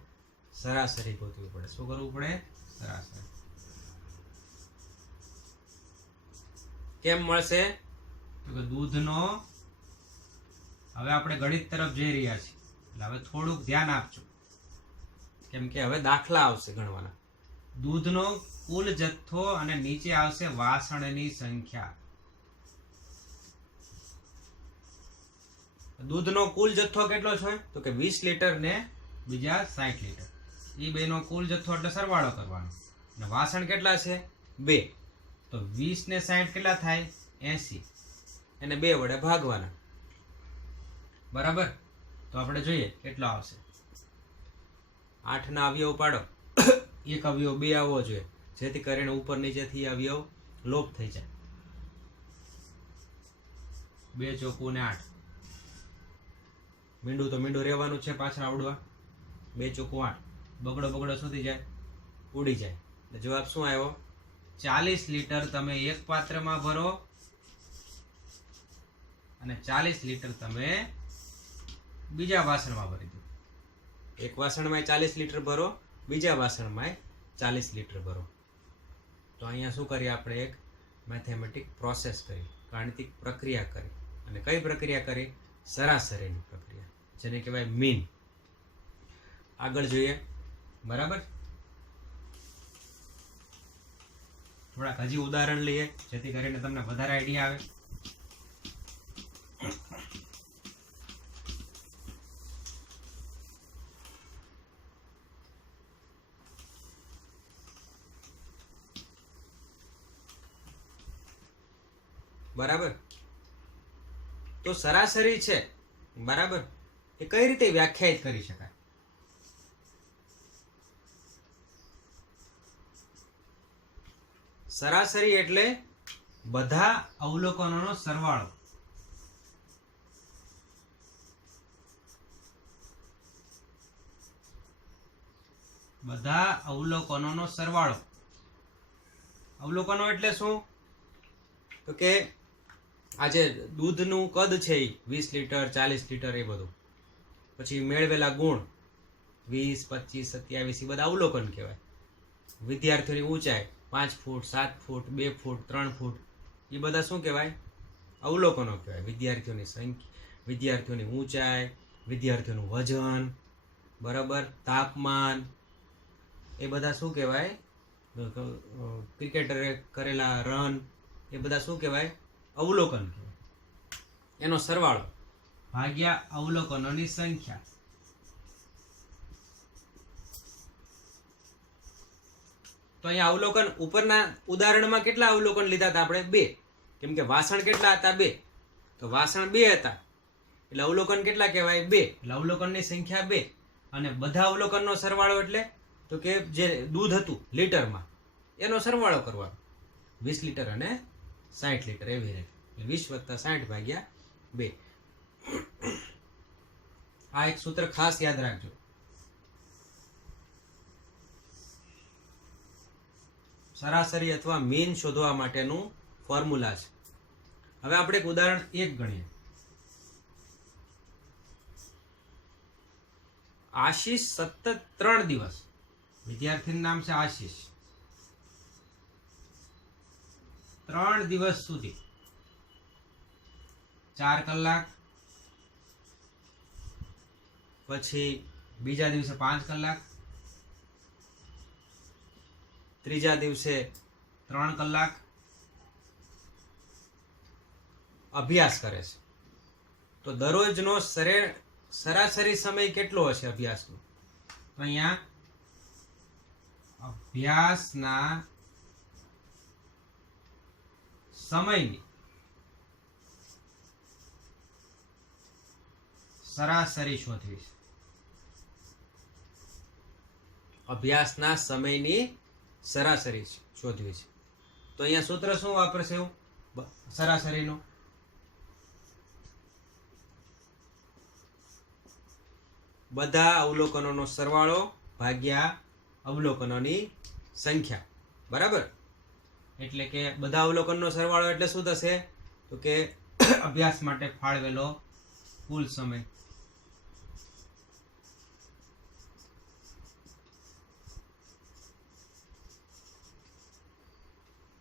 સરાસરી ગોતવી પડે. શું કરવું પડે? સરાસરી. કેમ મળશે? તો કે દૂધનો, હવે આપણે ગણિત તરફ જઈ રહ્યા છીએ એટલે હવે થોડુંક ધ્યાન આપજો, કેમ કે હવે દાખલા આવશે ગણવાના. દૂધનો કુલ જથ્થો અને નીચે આવશે વાસણની સંખ્યા. દૂધનો કુલ જથ્થો કેટલો છે? તો કે 20 લીટર ને બીજા 60 લીટર. એ બેનો કુલ જથ્થો એટલે સરવાળો કરવાનો. અને વાસણ કેટલા છે? 2. તો 20 ને 60 કેટલા થાય? 80. એને 2 વડે ભાગવાના. બરાબર, તો આપણે જોઈએ કેટલો આવશે. 8 ના અવયવ પાડો. એક અવયવ 2 આવવો જોઈએ, જેથી કરીને ઉપર નીચેથી અવયવ લોપ થઈ જાય. 2 ચોકુ ને 8. મીંડું તો મીંડું રહેવાનું છે પાછળ આવડવા. 2 ચોકુ 8. બગડો શું થઈ જાય? ઉડી જાય. જવાબ શું આવ્યો? 40 લીટર તમે એક પાત્રમાં ભરો અને 40 લીટર તમે બીજા વાસણમાં ભરી દો. એક વાસણમાં 40 લીટર ભરો, બીજા વાસણમાં 40 લીટર ભરો. તો અહીંયા શું કરીએ? આપણે એક મેથેમેટિક પ્રોસેસ કરી, ગાણિતિક પ્રક્રિયા કરી. અને કઈ પ્રક્રિયા કરી? સરાસરીની પ્રક્રિયા, જેને કહેવાય મીન. આગળ જોઈએ. બરાબર, થોડાક હજી ઉદાહરણ લઈએ જેથી કરીને તમને વધારે આઈડિયા આવે. બરાબર, તો સરાસરી છે, બરાબર, એ કઈ રીતે વ્યાખ્યાયિત કરી શકાય? સરાસરી એટલે બધા અવલોકનોનો સરવાળો. બધા અવલોકનોનો સરવાળો. અવલોકનો એટલે શું? તો કે આ જે દૂધનું કદ છે એ 20 લીટર 40 લીટર એ બધું, પછી મેળવેલા ગુણ 20 25 27 એ બધા અવલોકન કહેવાય. વિદ્યાર્થીઓની ઊંચાઈ 5 ફૂટ 7 ફૂટ 2 ફૂટ 3 ફૂટ, એ બધા શું કહેવાય? અવલોકનો કહેવાય. વિદ્યાર્થીઓની સંખ્યા, વિદ્યાર્થીઓની ઊંચાઈ, વિદ્યાર્થીઓનું વજન, બરાબર, તાપમાન, એ બધા શું કહેવાય? ક્રિકેટરે કરેલા રન, એ બધા શું કહેવાય? અવલોકન કહેવાય. એનો સરવાળો. ભાગ્યા અવલોકનોની સંખ્યા. તો અહીંયા અવલોકન ઉપરના ઉદાહરણમાં કેટલા અવલોકન લીધા હતા આપણે? 2. કેમ કે વાસણ કેટલા હતા? 2. તો વાસણ 2 હતા એટલે અવલોકન કેટલા કહેવાય? 2. એટલે અવલોકનની સંખ્યા 2. અને બધા અવલોકનનો સરવાળો એટલે તો કે જે દૂધ હતું લીટરમાં એનો સરવાળો કરવાનો. 20 લીટર અને 60 લીટર એવી રીતે 20 + 60 ભાગ્યા 2. આ એક સૂત્ર ખાસ યાદ રાખજો. સરાસરી અથવા મીન શોધવા માટેનું ફોર્મ્યુલા છે. હવે આપણે એક ઉદાહરણ 1 ગણીએ. આશીષ સતત 3 દિવસ, વિદ્યાર્થીનું નામ છે આશીષ, 3 દિવસ સુધી 4 કલાક, પછી બીજા દિવસે 5 કલાક, ત્રીજા દિવસે 3 કલાક અભ્યાસ કરે છે. તો દરરોજનો સરાસરી સમય કેટલો હશે અભ્યાસનો? તો અહીંયા અભ્યાસના સમયની સરાસરી શોધવી છે. અભ્યાસના સમયની સરાસરી શોધવી છે. તો અહીંયા સૂત્ર શું વાપરશે? સરાસરીનું બધા અવલોકનોનો સરવાળો ભાગ્યા અવલોકનોની સંખ્યા. બરાબર? એટલે કે બધા અવલોકનનો સરવાળો એટલે શું થશે? તો કે અભ્યાસ માટે ફાળવેલો કુલ સમય.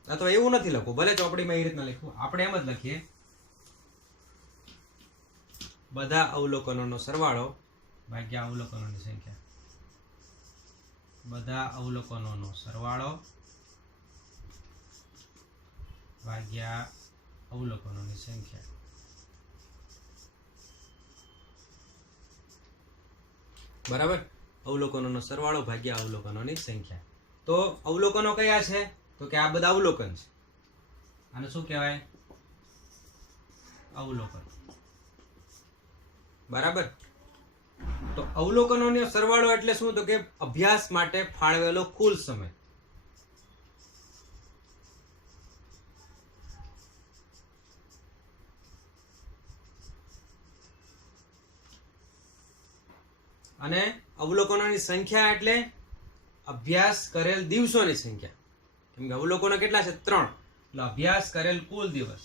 અથવા એવું નથી લખવું, ભલે ચોપડીમાં એ રીતના લખવું, આપણે એમ જ લખીએ બધા અવલોકનોનો સરવાળો ભાગ્યા અવલોકનોની સંખ્યા. બધા અવલોકનોનો સરવાળો ભાગ્યા અવલોકનોની સંખ્યા. બરાબર? અવલોકનોનો સરવાળો ભાગ્યા અવલોકનોની સંખ્યા. તો અવલોકનો કયા છે? તો કે આ બધા અવલોકન છે. આને શું કહેવાય? અવલોકન. બરાબર? તો અવલોકનોનો સરવાળો એટલે શું? તો કે અભ્યાસ માટે ફાળવેલો કુલ સમય. અને અવલોકનોની સંખ્યા એટલે અભ્યાસ કરેલ દિવસોની સંખ્યા. કેમ કે અવલોકનો કેટલા છે? 3. એટલે અભ્યાસ કરેલ કુલ દિવસ.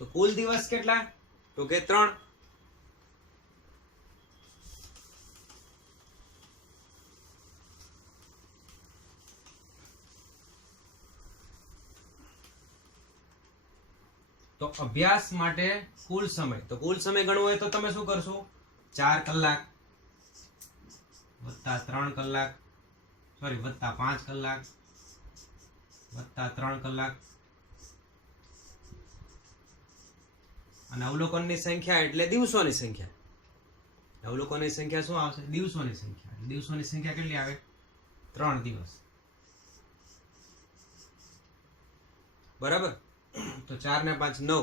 તો કુલ દિવસ કેટલા? તો કે 3. તો અભ્યાસ માટે કુલ સમય, તો કુલ સમય ગણવો હોય તો તમે શું કરશો? 4 કલાક વત્તા 3 કલાક, સોરી વત્તા 5 કલાક વત્તા 3 કલાક. અને અવલોકનની સંખ્યા એટલે દિવસોની સંખ્યા. અવલોકનની સંખ્યા શું આવશે? દિવસોની સંખ્યા. દિવસોની સંખ્યા કેટલી આવે? 3 દિવસ. બરાબર? તો 4 ને 5 9,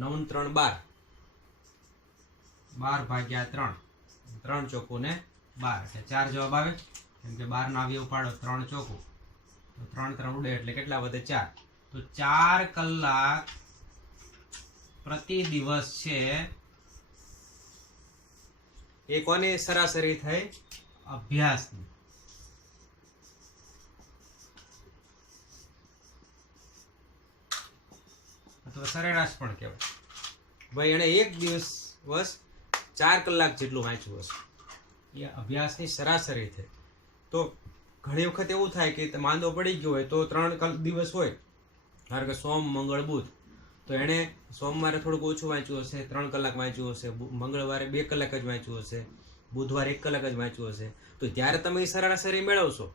9 ને 3 12, 12 ભાગ્યા 3, 3 ચોકું ને 12 એટલે 4 જવાબ આવે. કેમ કે 12 નો અવયવ પાડો 3 ચોકું, તો 3 3 ઉડે એટલે કેટલા વધે? 4. તો 4 કલાક પ્રતિ દિવસ છે એ કોની સરાસરી થઈ? અભ્યાસની. અથવા સરેરાશ પણ કહેવાય. ભાઈ એને એક દિવસ 4 કલાક જેટલું વાંચ્યું હશે, એ અભ્યાસની સરાસરી થઈ. તો ઘણી વખત એવું થાય કે માંદો પડી ગયો હોય તો 3 દિવસ હોય, ધારો કે સોમ મંગળ બુધ, તો એણે સોમવારે થોડુંક ઓછું વાંચ્યું હશે, 3 કલાક વાંચ્યું હશે, મંગળવારે 2 કલાક જ વાંચ્યું હશે, બુધવારે 1 કલાક જ વાંચ્યું હશે. તો જ્યારે તમે એ સરાસરી મેળવશો,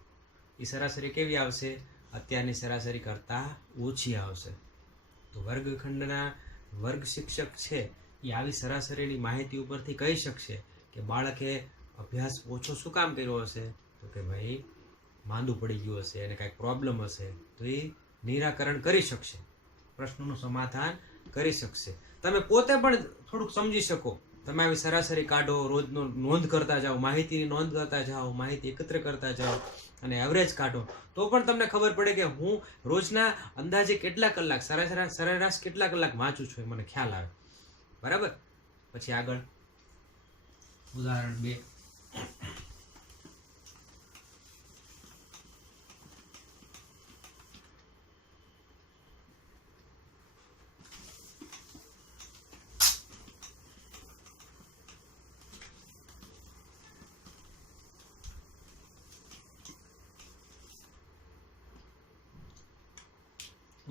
એ સરાસરી કેવી આવશે? અત્યારની સરાસરી કરતાં ઓછી આવશે. તો વર્ગખંડના વર્ગ શિક્ષક છે એ આવી સરાસરીની માહિતી ઉપરથી કહી શકશે કે બાળકે અભ્યાસ ઓછો શું કામ કર્યો હશે, તો કે ભાઈ માંદું પડી ગયું હશે અને કાંઈક પ્રોબ્લેમ હશે, તો એ નિરાકરણ કરી શકશે, પ્રશ્નનું સમાધાન કરી શકશે. તમે પોતે પણ થોડુંક સમજી શકો. તમે આવી સરાસરી કાઢો, રોજનો નોંધ કરતા જાઓ, માહિતીની નોંધ કરતા જાઓ, માહિતી એકત્ર કરતા જાઓ અને એવરેજ કાઢો, તો પણ તમને ખબર પડે કે હું રોજના અંદાજે કેટલા કલાક સરેરાશ કેટલા કલાક વાંચું છું, એ મને ખ્યાલ આવે. બરાબર. પછી આગળ ઉદાહરણ 2.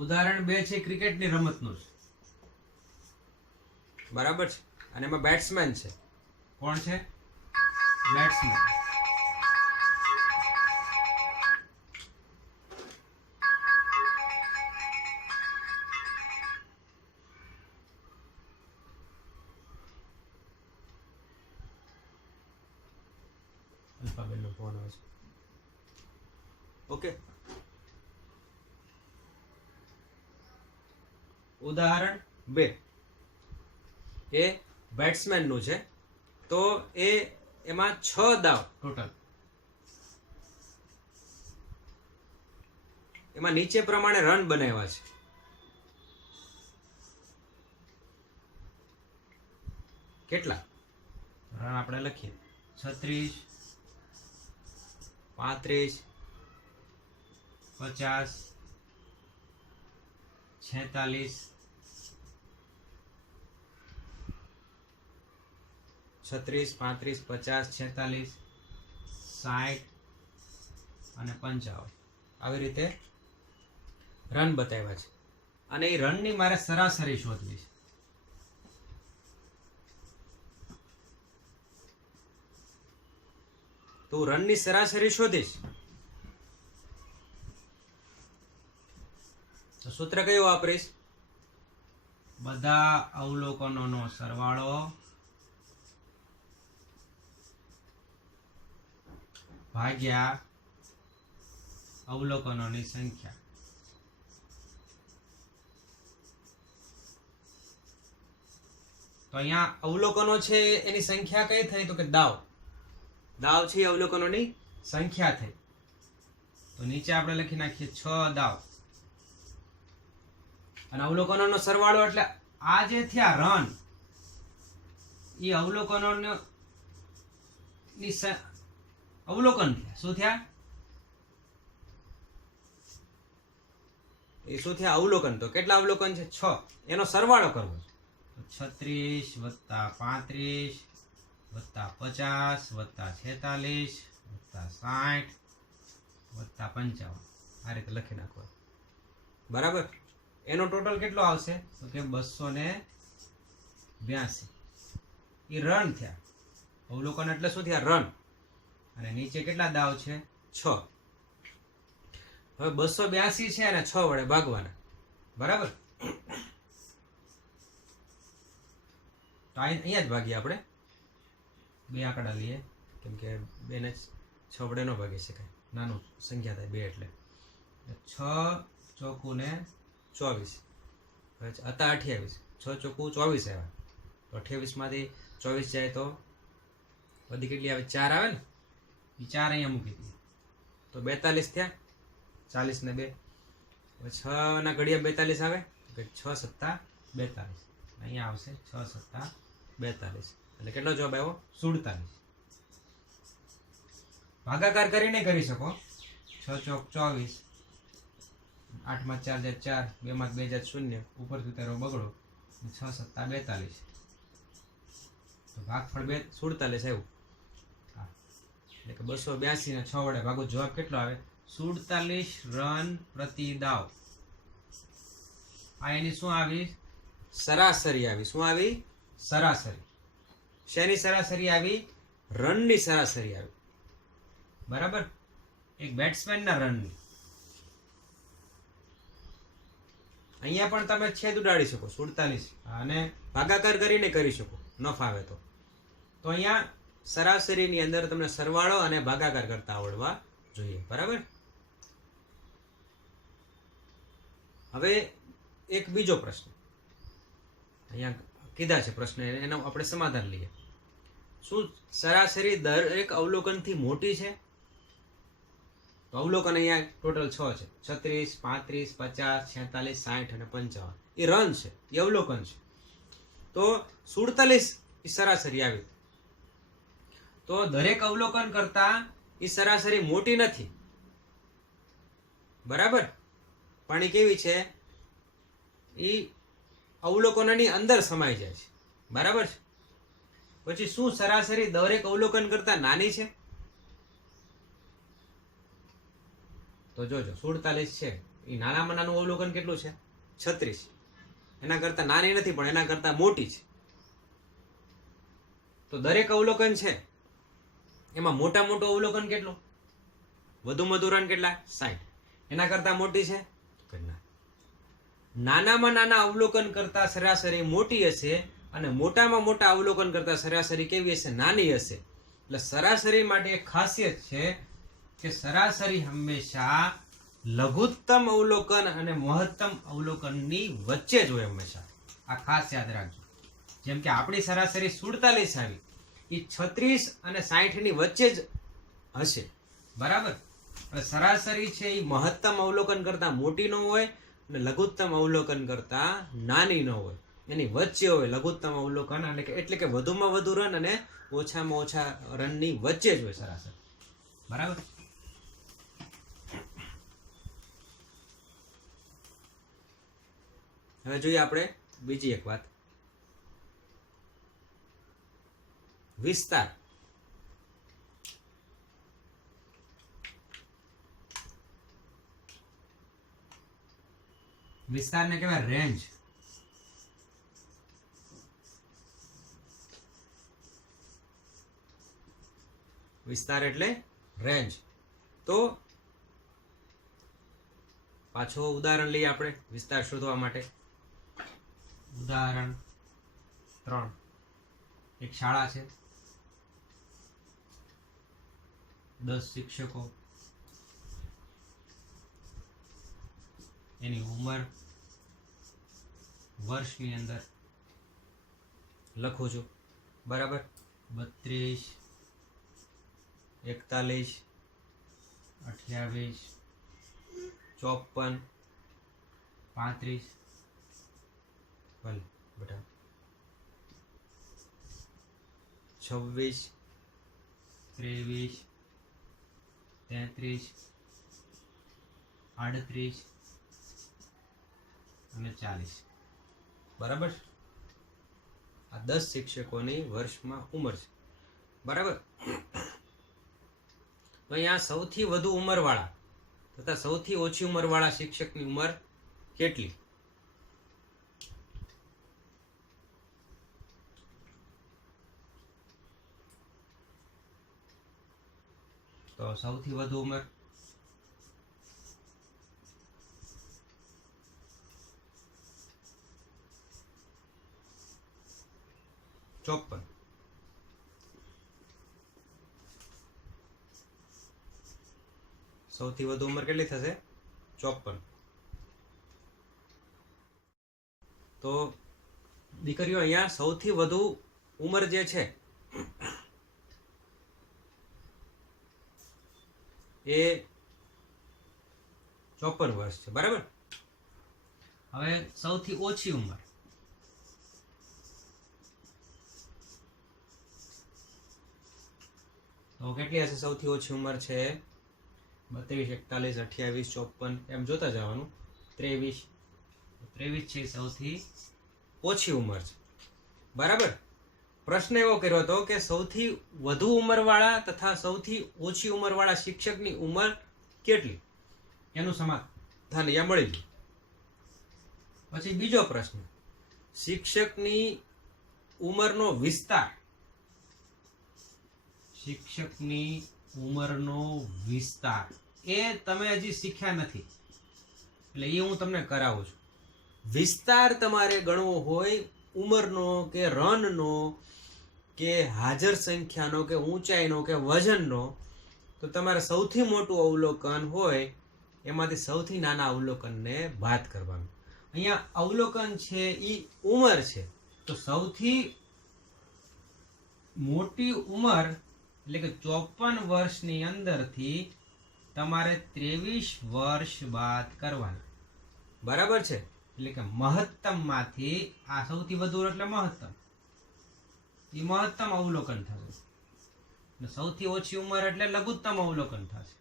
ઉદાહરણ 2 છે ક્રિકેટની રમતનું છે. બરાબર છે. અને એમાં બેટ્સમેન છે. કોણ છે? બેટ્સમેન. અલ્ફાબેટનો ફોન આવે છે. ઓકે. ઉદાહરણ 2 એ બેટ્સમેનનું છે. તો એમાં 6 દાવ ટોટલ. એમાં નીચે પ્રમાણે રન બનાવ્યા છે. કેટલા રન આપણે લખીએ? 36, 35, 50, 46, 36, 35, 50, 46, 60 અને 55. આવી રીતે રન બતાવ્યા છે. અને એ રનની મારે સરાસરી શોધવી છે. તો રનની સરાસરી શોધીશ તો સૂત્ર કયું વાપરીશ? બધા અવલોકનોનો સરવાળો ભાગ્યા અવલોકનોની સંખ્યા. તો અહીંયા અવલોકનો છે એની સંખ્યા કઈ થઈ? તો કે દાવ છે અવલોકનોની સંખ્યા થઈ. તો નીચે આપણે લખી નાખીએ 6 દાવ. અને અવલોકનોનો સરવાળો એટલે આ જે થયા રન એ અવલોકનોનો અવલોકન થયા. શું થયા? એ શું થયા? અવલોકન. તો કેટલા અવલોકન છે? 6. એનો સરવાળો કરવો છે. તો 36 વત્તા 35 વત્તા 50 વત્તા 46 વત્તા 60 વત્તા 55. આ રીતે લખી નાખો. બરાબર. એનો ટોટલ કેટલો આવશે? તો કે 282. એ રન થયા. અવલોકન એટલે શું થયા? રન. અને નીચે કેટલા દાવ છે? 6. હવે 282 છે અને 6 વડે ભાગવાના. બરાબર. તો અહીંયા જ ભાગીએ આપણે. 2 આંકડા લઈએ કેમ કે 2 ને 6 વડે ન ભાગી શકાય. નાનું સંખ્યા થાય 2 એટલે 6 ચોકુ ને 24 હતા 28. 6 ચોકુ 24 આવ્યા. તો 28 માંથી 24 જાય તો બધી કેટલી આવે? 4 આવે ને. એ 4 અહીંયા મૂકી દઈએ તો 42 થયા. 40 ને 2 હવે 6 ના ઘડિયા 42 આવે. 6 સત્તા 42. અહીંયા આવશે 6 સત્તા 42. એટલે કેટલો જવાબ આવ્યો? 47. ભાગાકાર કરીને કરી શકો. 6 ચોક 24, 8 માં 4 જાય 4, 2 માં 2 જાય 0, ઉપરથી તારો બગડો 6 સત્તા 42. તો ભાગફળ 47 આવ્યું. એટલે કે 282 ને 6 વડે ભાગો. જવાબ કેટલો આવે? 47 રન પ્રતિ દાવ. આ એની શું આવી? સરાસરી આવી. શું આવી? સરાસરી. શેની સરાસરી આવી? રનની સરાસરી આવી. બરાબર. એક બેટ્સમેનના રનની. અહીંયા પણ તમે છેદ ઉડાડી શકો 47 અને ભાગાકાર કરીને કરી શકો ન ફાવે તો અહીંયા સરાસરીની અંદર તમને સરવાળો અને ભાગાકાર કરતા આવડવા જોઈએ. બરાબર. હવે એક બીજો પ્રશ્ન અહીંયા કીધા છે પ્રશ્ન, એનો આપણે સમાધાન લઈએ. શું સરાસરી દરેક અવલોકનથી મોટી છે? તો અવલોકન અહીંયા ટોટલ 6 છે. 36, 35, 50, 46, 60 અને 55 એ રન છે, એ અવલોકન છે. તો 47 એ સરાસરી આવી. તો દરેક અવલોકન કરતા એ સરાસરી મોટી નથી. બરાબર. પણ એ કેવી છે? એ અવલોકનની અંદર સમાઈ જાય છે. બરાબર છે. પછી શું સરાસરી દરેક અવલોકન કરતા નાની છે? તો જોજો 47 છે એ નાનામાં નાનું અવલોકન કેટલું છે? 36. એના કરતા નાની નથી પણ એના કરતા મોટી છે. તો દરેક અવલોકન છે એમાં મોટા મોટું અવલોકન કેટલું? વધુમાં વધુ રન કેટલા? 60. એના કરતા મોટી છે? નાનામાં નાના અવલોકન કરતા સરાસરી મોટી હશે અને મોટામાં મોટા અવલોકન કરતા સરાસરી કેવી હશે? નાની હશે. એટલે સરાસરી માટે એક ખાસિયત છે કે સરાસરી હંમેશા લઘુત્તમ અવલોકન અને મહત્તમ અવલોકનની વચ્ચે જ હોય હંમેશા. આ ખાસ યાદ રાખજો. જેમ કે આપણી સરાસરી 47 આવી, એ 36 અને 60 ની વચ્ચે જ હશે. બરાબર. સરાસરી છે એ મહત્તમ અવલોકન કરતા મોટી ન હોય અને લઘુત્તમ અવલોકન કરતા નાની ન હોય, એની વચ્ચે હોય લઘુત્તમ અવલોકન, એટલે કે વધુમાં વધુ રન અને ઓછામાં ઓછા રનની વચ્ચે જ હોય સરાસરી. બરાબર. હવે જોઈએ આપણે બીજી એક વાત, વિસ્તાર. વિસ્તારને કહેવાય રેન્જ. વિસ્તાર એટલે રેન્જ. તો પાછો ઉદાહરણ લઈએ આપણે વિસ્તાર શોધવા માટે. ઉદાહરણ 3. એક શાળા છે, 10 શિક્ષકો, એની ઉંમર વર્ષની અંદર લખું છું. બરાબર. 32, 41, 28, 54, 35, ભલે બેટા 26, 23, 33, 38 અને 40. બરાબર. આ 10 શિક્ષકોની વર્ષમાં ઉંમર છે. બરાબર. તો અહીંયા સૌથી વધુ ઉંમરવાળા તથા સૌથી ઓછી ઉંમરવાળા શિક્ષકની ઉંમર કેટલી? તો સૌથી વધુ ઉંમર ચોપન. સૌથી વધુ ઉંમર કેટલી થશે? 54. તો દીકરીઓ અહીંયા સૌથી વધુ ઉંમર જે છે એ 54 વર્ષ છે. બરાબર. હવે સૌથી ઓછી ઉંમર તો કેટલી હશે? સૌથી ઓછી ઉંમર છે 32, 41, 28, 54 એમ જોતા જવાનું. 23 છે સૌથી ઓછી ઉંમર છે. બરાબર. પ્રશ્ન એવો કર્યો હતો કે સૌથી વધુ ઉંમરવાળા તથા સૌથી ઓછી ઉંમરવાળા શિક્ષકની ઉંમર કેટલી, એનું સમાધાન અહીંયા મળી ગયું. પછી બીજો પ્રશ્ન, શિક્ષકની ઉંમરનો વિસ્તાર. શિક્ષકની ઉંમરનો વિસ્તાર એ તમે હજી શીખ્યા નથી, એટલે એ હું તમને કરાવું છું. વિસ્તાર તમારે ગણવો હોય ઉંમરનો કે રનનો કે હાજર સંખ્યાનો કે ઊંચાઈનો કે વજનનો, તો તમારે સૌથી મોટું અવલોકન હોય એમાંથી સૌથી નાના અવલોકનને બાદ કરવાનું. અહીંયા અવલોકન છે એ ઉંમર છે, તો સૌથી મોટી ઉંમર એટલે કે 54 વર્ષની અંદરથી તમારે 23 વર્ષ બાદ કરવાના. બરાબર છે? એટલે કે મહત્તમ માંથી આ સૌથી વધુ એટલે મહત્તમ, એ મહત્તમ અવલોકન થશે. સૌથી ઓછી ઉંમર એટલે લઘુત્તમ અવલોકન થશે.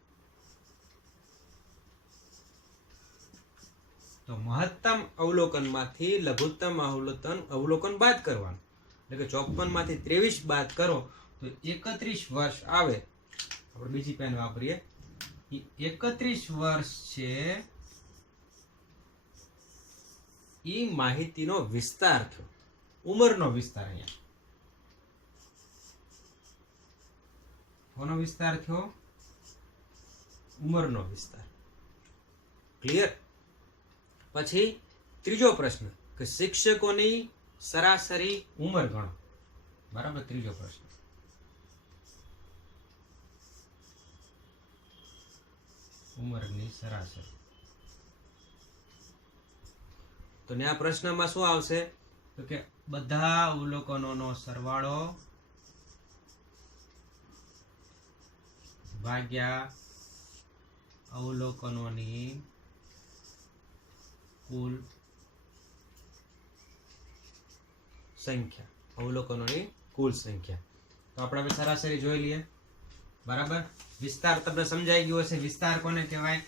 તો મહત્તમ અવલોકન માંથી લઘુત્તમ અવલોકન બાદ કરવાનું. એટલે કે 54 માંથી 23 બાદ કરો તો 31 વર્ષ આવે. આપણે બીજી પેન વાપરીએ. 31 વર્ષ છે એ માહિતીનો વિસ્તાર થયો, ઉંમરનો વિસ્તાર. અહીંયા કોનો વિસ્તાર થયો? ઉંમરનો વિસ્તાર. ક્લિયર? પછી ત્રીજો પ્રશ્ન કે શિક્ષકોની સરાસરી ઉંમર ગણો. બરાબર? ત્રીજો પ્રશ્ન. ઉંમરની સરાસરી. તો આ પ્રશ્નમાં શું આવશે? તો કે બધા અવલોકનોનો સરવાળો ભાગ્યા અવલોકનોની કુલ સંખ્યા. અવલોકનોની કુલ સંખ્યા. તો આપણે હવે સરાસરી જોઈ લઈએ. બરાબર? વિસ્તાર તમને સમજાઈ ગયો હશે. વિસ્તાર કોને કહેવાય?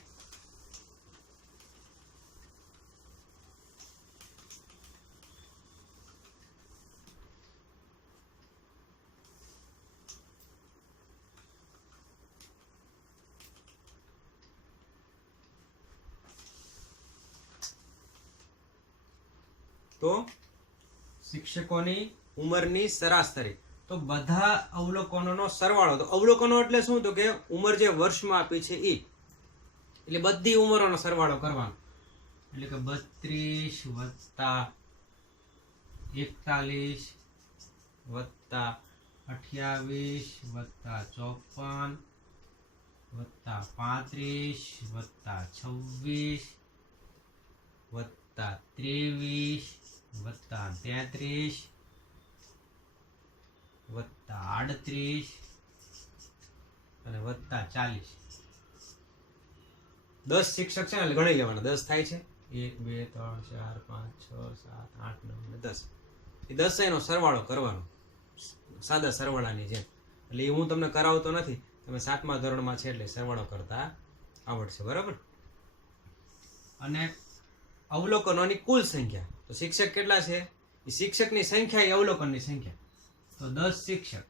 તો શિક્ષકોની ઉંમરની સરાસરી, તો બધા અવલોકનોનો સરવાળો. તો અવલોકનો એટલે શું? તો કે ઉંમર જે વર્ષમાં આપી છે એ, એટલે બધી ઉંમરોનો સરવાળો કરવાનો. એટલે કે 32 વત્તા 41 વત્તા 28 વત્તા 54 વત્તા 35 વત્તા 26 વત્તા 23 વત્તા 33 વત્તા 38 અને વત્તા 40. 10 શિક્ષક છે એટલે ગણી લેવાના. 10 થાય છે. 1 2 3 4 5 6 7 8 9 અને 10. એ 10 નો સરવાળો કરવાનો, સાદા સરવાળાની જેમ. એટલે એ હું તમને કરાવતો નથી, તમે 7મા ધોરણમાં છે એટલે સરવાળો કરતા આવડશે. બરાબર? અને અવલોકનોની કુલ સંખ્યા. તો શિક્ષક કેટલા છે? એ શિક્ષકની સંખ્યા એ અવલોકનની સંખ્યા. તો 10 શિક્ષક.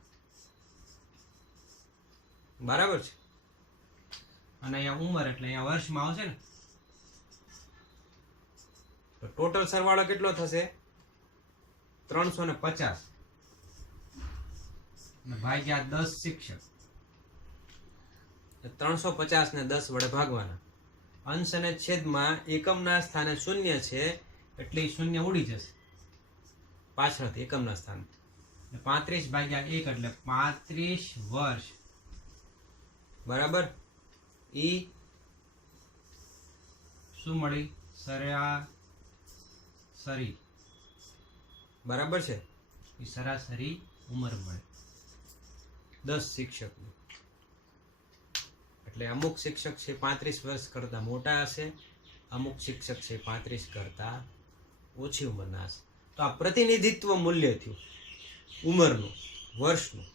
બરાબર છે? અને અહીંયા ઉંમર એટલે અહીંયા વર્ષમાં આવશે ને. તો ટોટલ સરવાળો કેટલો થશે? 350 ભાગ્યા 10 શિક્ષક. 350 ને 10 વડે ભાગવાના. અંશ અને છેદમાં એકમના સ્થાને શૂન્ય છે એટલે શૂન્ય ઉડી જશે પાછળથી એકમના સ્થાને. 35 ભાગ્યા 1 એટલે 35 વર્ષ. બરાબર? ઈ શું મળી? સરાસરી. બરાબર છે? એ સરાસરી ઉંમર મળે 10 શિક્ષકની. એટલે અમુક શિક્ષક છે 35 વર્ષ કરતા મોટા હશે, અમુક શિક્ષક છે 35 કરતા ઓછી ઉંમરના હશે. તો આ પ્રતિનિધિત્વ મૂલ્ય થયું ઉંમરનું, વર્ષનું.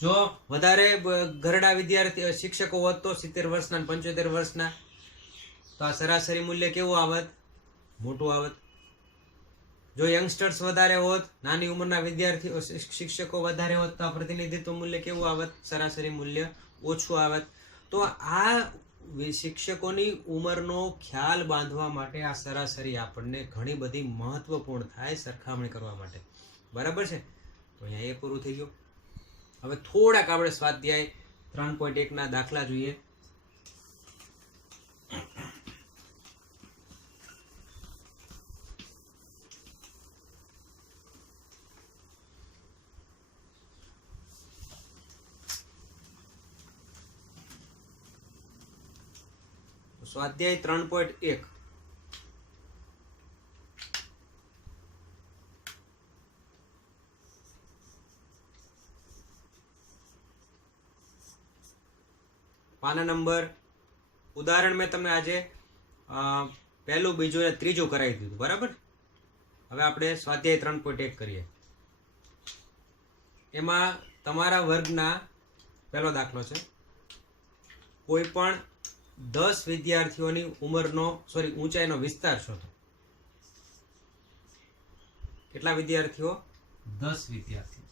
જો વધારે ઘરડા વિદ્યાર્થી શિક્ષકો હોત તો 70 વર્ષના 75 વર્ષના, તો આ સરાસરી મૂલ્ય કેવું આવત? મોટું આવત. જો યંગસ્ટર્સ વધારે હોત, નાની ઉંમરના વિદ્યાર્થીઓ શિક્ષકો વધારે હોત, તો આ પ્રતિનિધિત્વ મૂલ્ય કેવું આવત? સરાસરી મૂલ્ય ઓછું આવત. તો આ શિક્ષકોની ઉંમરનો ખ્યાલ બાંધવા માટે આ સરાસરી આપણને ઘણી બધી મહત્વપૂર્ણ થાય સરખામણી કરવા માટે. બરાબર છે? તો અહીંયા એ પૂરું થઈ ગયું. હવે થોડાક આપણે સ્વાધ્યાય 3.1 ના દાખલા જોઈએ. સ્વાધ્યાય 3.1 પાના નંબર ઉદાહરણ મેં તમને આજે પહેલું બીજું અને ત્રીજું કરાવી દીધું, બરાબર. હવે આપણે સ્વાધ્યાય 3.1 કરીએ. એમાં તમારા વર્ગના પહેલો દાખલો છે. કોઈ પણ 10 વિદ્યાર્થીઓની ઊંચાઈનો વિસ્તાર શોધો. કેટલા વિદ્યાર્થીઓ? 10 વિદ્યાર્થીઓ.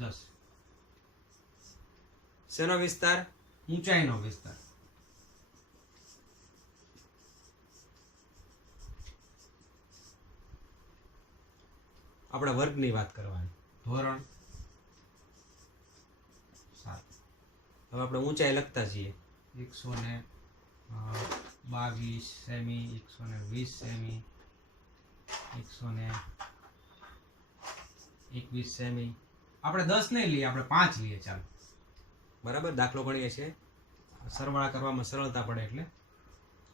10. શેનો વિસ્તાર? ઊંચાઈનો વિસ્તાર. આપણા વર્ગની વાત કરવાની. ધોરણ 7. હવે આપણે ઊંચાઈ લખતા છીએ. 122 સેમી, 120 સેમી, 121 સેમી. આપણે 10 નહીં લઈએ, આપણે 5 લઈએ, ચાલો. બરાબર, દાખલો ગણીએ છીએ, સરવાળા કરવામાં સરળતા પડે એટલે.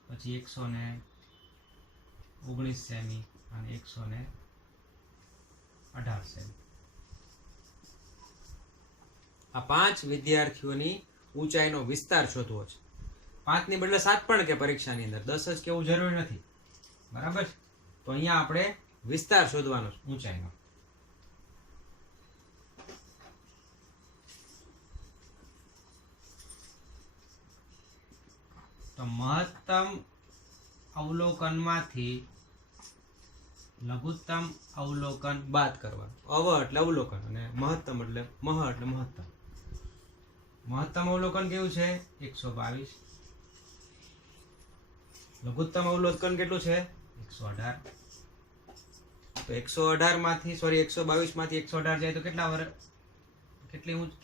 પછી 119 સેમી અને 118 સેમી. આ 5 વિદ્યાર્થીઓની ઊંચાઈનો વિસ્તાર શોધવો છે. 5 ની બદલે 7 પણ કે પરીક્ષાની અંદર, 10 જ કેવું જરૂરી નથી, બરાબર. તો અહીંયા આપણે વિસ્તાર શોધવાનો છે ઊંચાઈનો. તો મહત્તમ અવલોકનમાંથી લઘુત્તમ અવલોકન બાદ કરવાનું. અવ એટલે અવલોકન અને મહત્તમ એટલે મહત્તમ. મહત્તમ અવલોકન કેવું છે? 122. લઘુત્તમ અવલોકન કેટલું છે? 118. તો 122 માંથી 118 જાય તો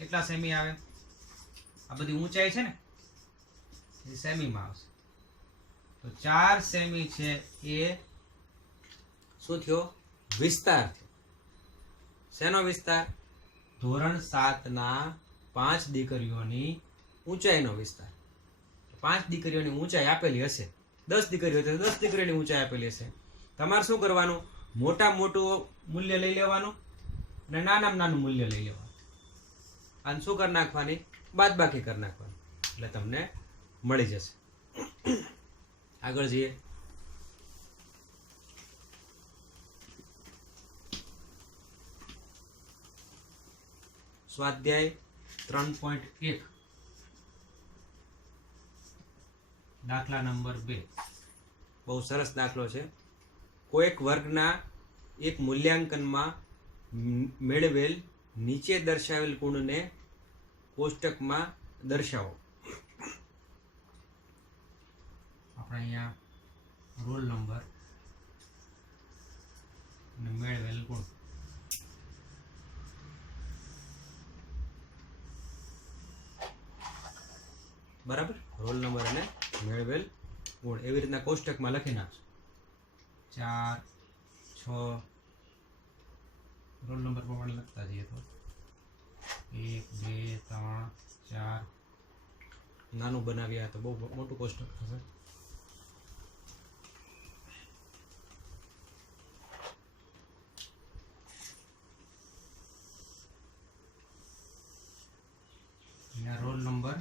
કેટલા સેમી આવે? આ બધી ઊંચાઈ છે ને, એ સેમીમાં આવશે. તો 4 સેમી છે એ શું થયો? વિસ્તાર થયો. શેનો વિસ્તાર? ધોરણ 7 ના 5 દીકરીઓની ઊંચાઈનો વિસ્તાર. 5 દીકરીઓની ઊંચાઈ આપેલી હશે, 10 દીકરીઓ તો 10 દીકરીઓની ઊંચાઈ આપેલી હશે. તમારે શું કરવાનું? મોટું મૂલ્ય લઈ લેવાનું અને નાનું મૂલ્ય લઈ લેવાનું. અને શું કરી નાખવાની? બાદબાકી કરી નાખવાની, એટલે તમને મળી જશે. આગળ જઈએ. સ્વાધ્યાય 3.1 દાખલા નંબર 2. બહુ સરસ દાખલો છે. કોઈક વર્ગના એક મૂલ્યાંકનમાં મેળવેલ નીચે દર્શાવેલ ગુણને કોષ્ટકમાં દર્શાવો. આપણે અહીંયા રોલ નંબર અને મેળવેલ ગુણ. બરાબર, રોલ નંબર અને મેળવેલ ગુણ એવી રીતના કોષ્ટકમાં લખી નાખશો. 4, 6 રોલ નંબર પ્રમાણે લખતા જઈએ તો 1, 2, 3, 4. નાનું બનાવ્યા તો બહુ મોટું કોષ્ટક થશે. અહીંયા રોલ નંબર,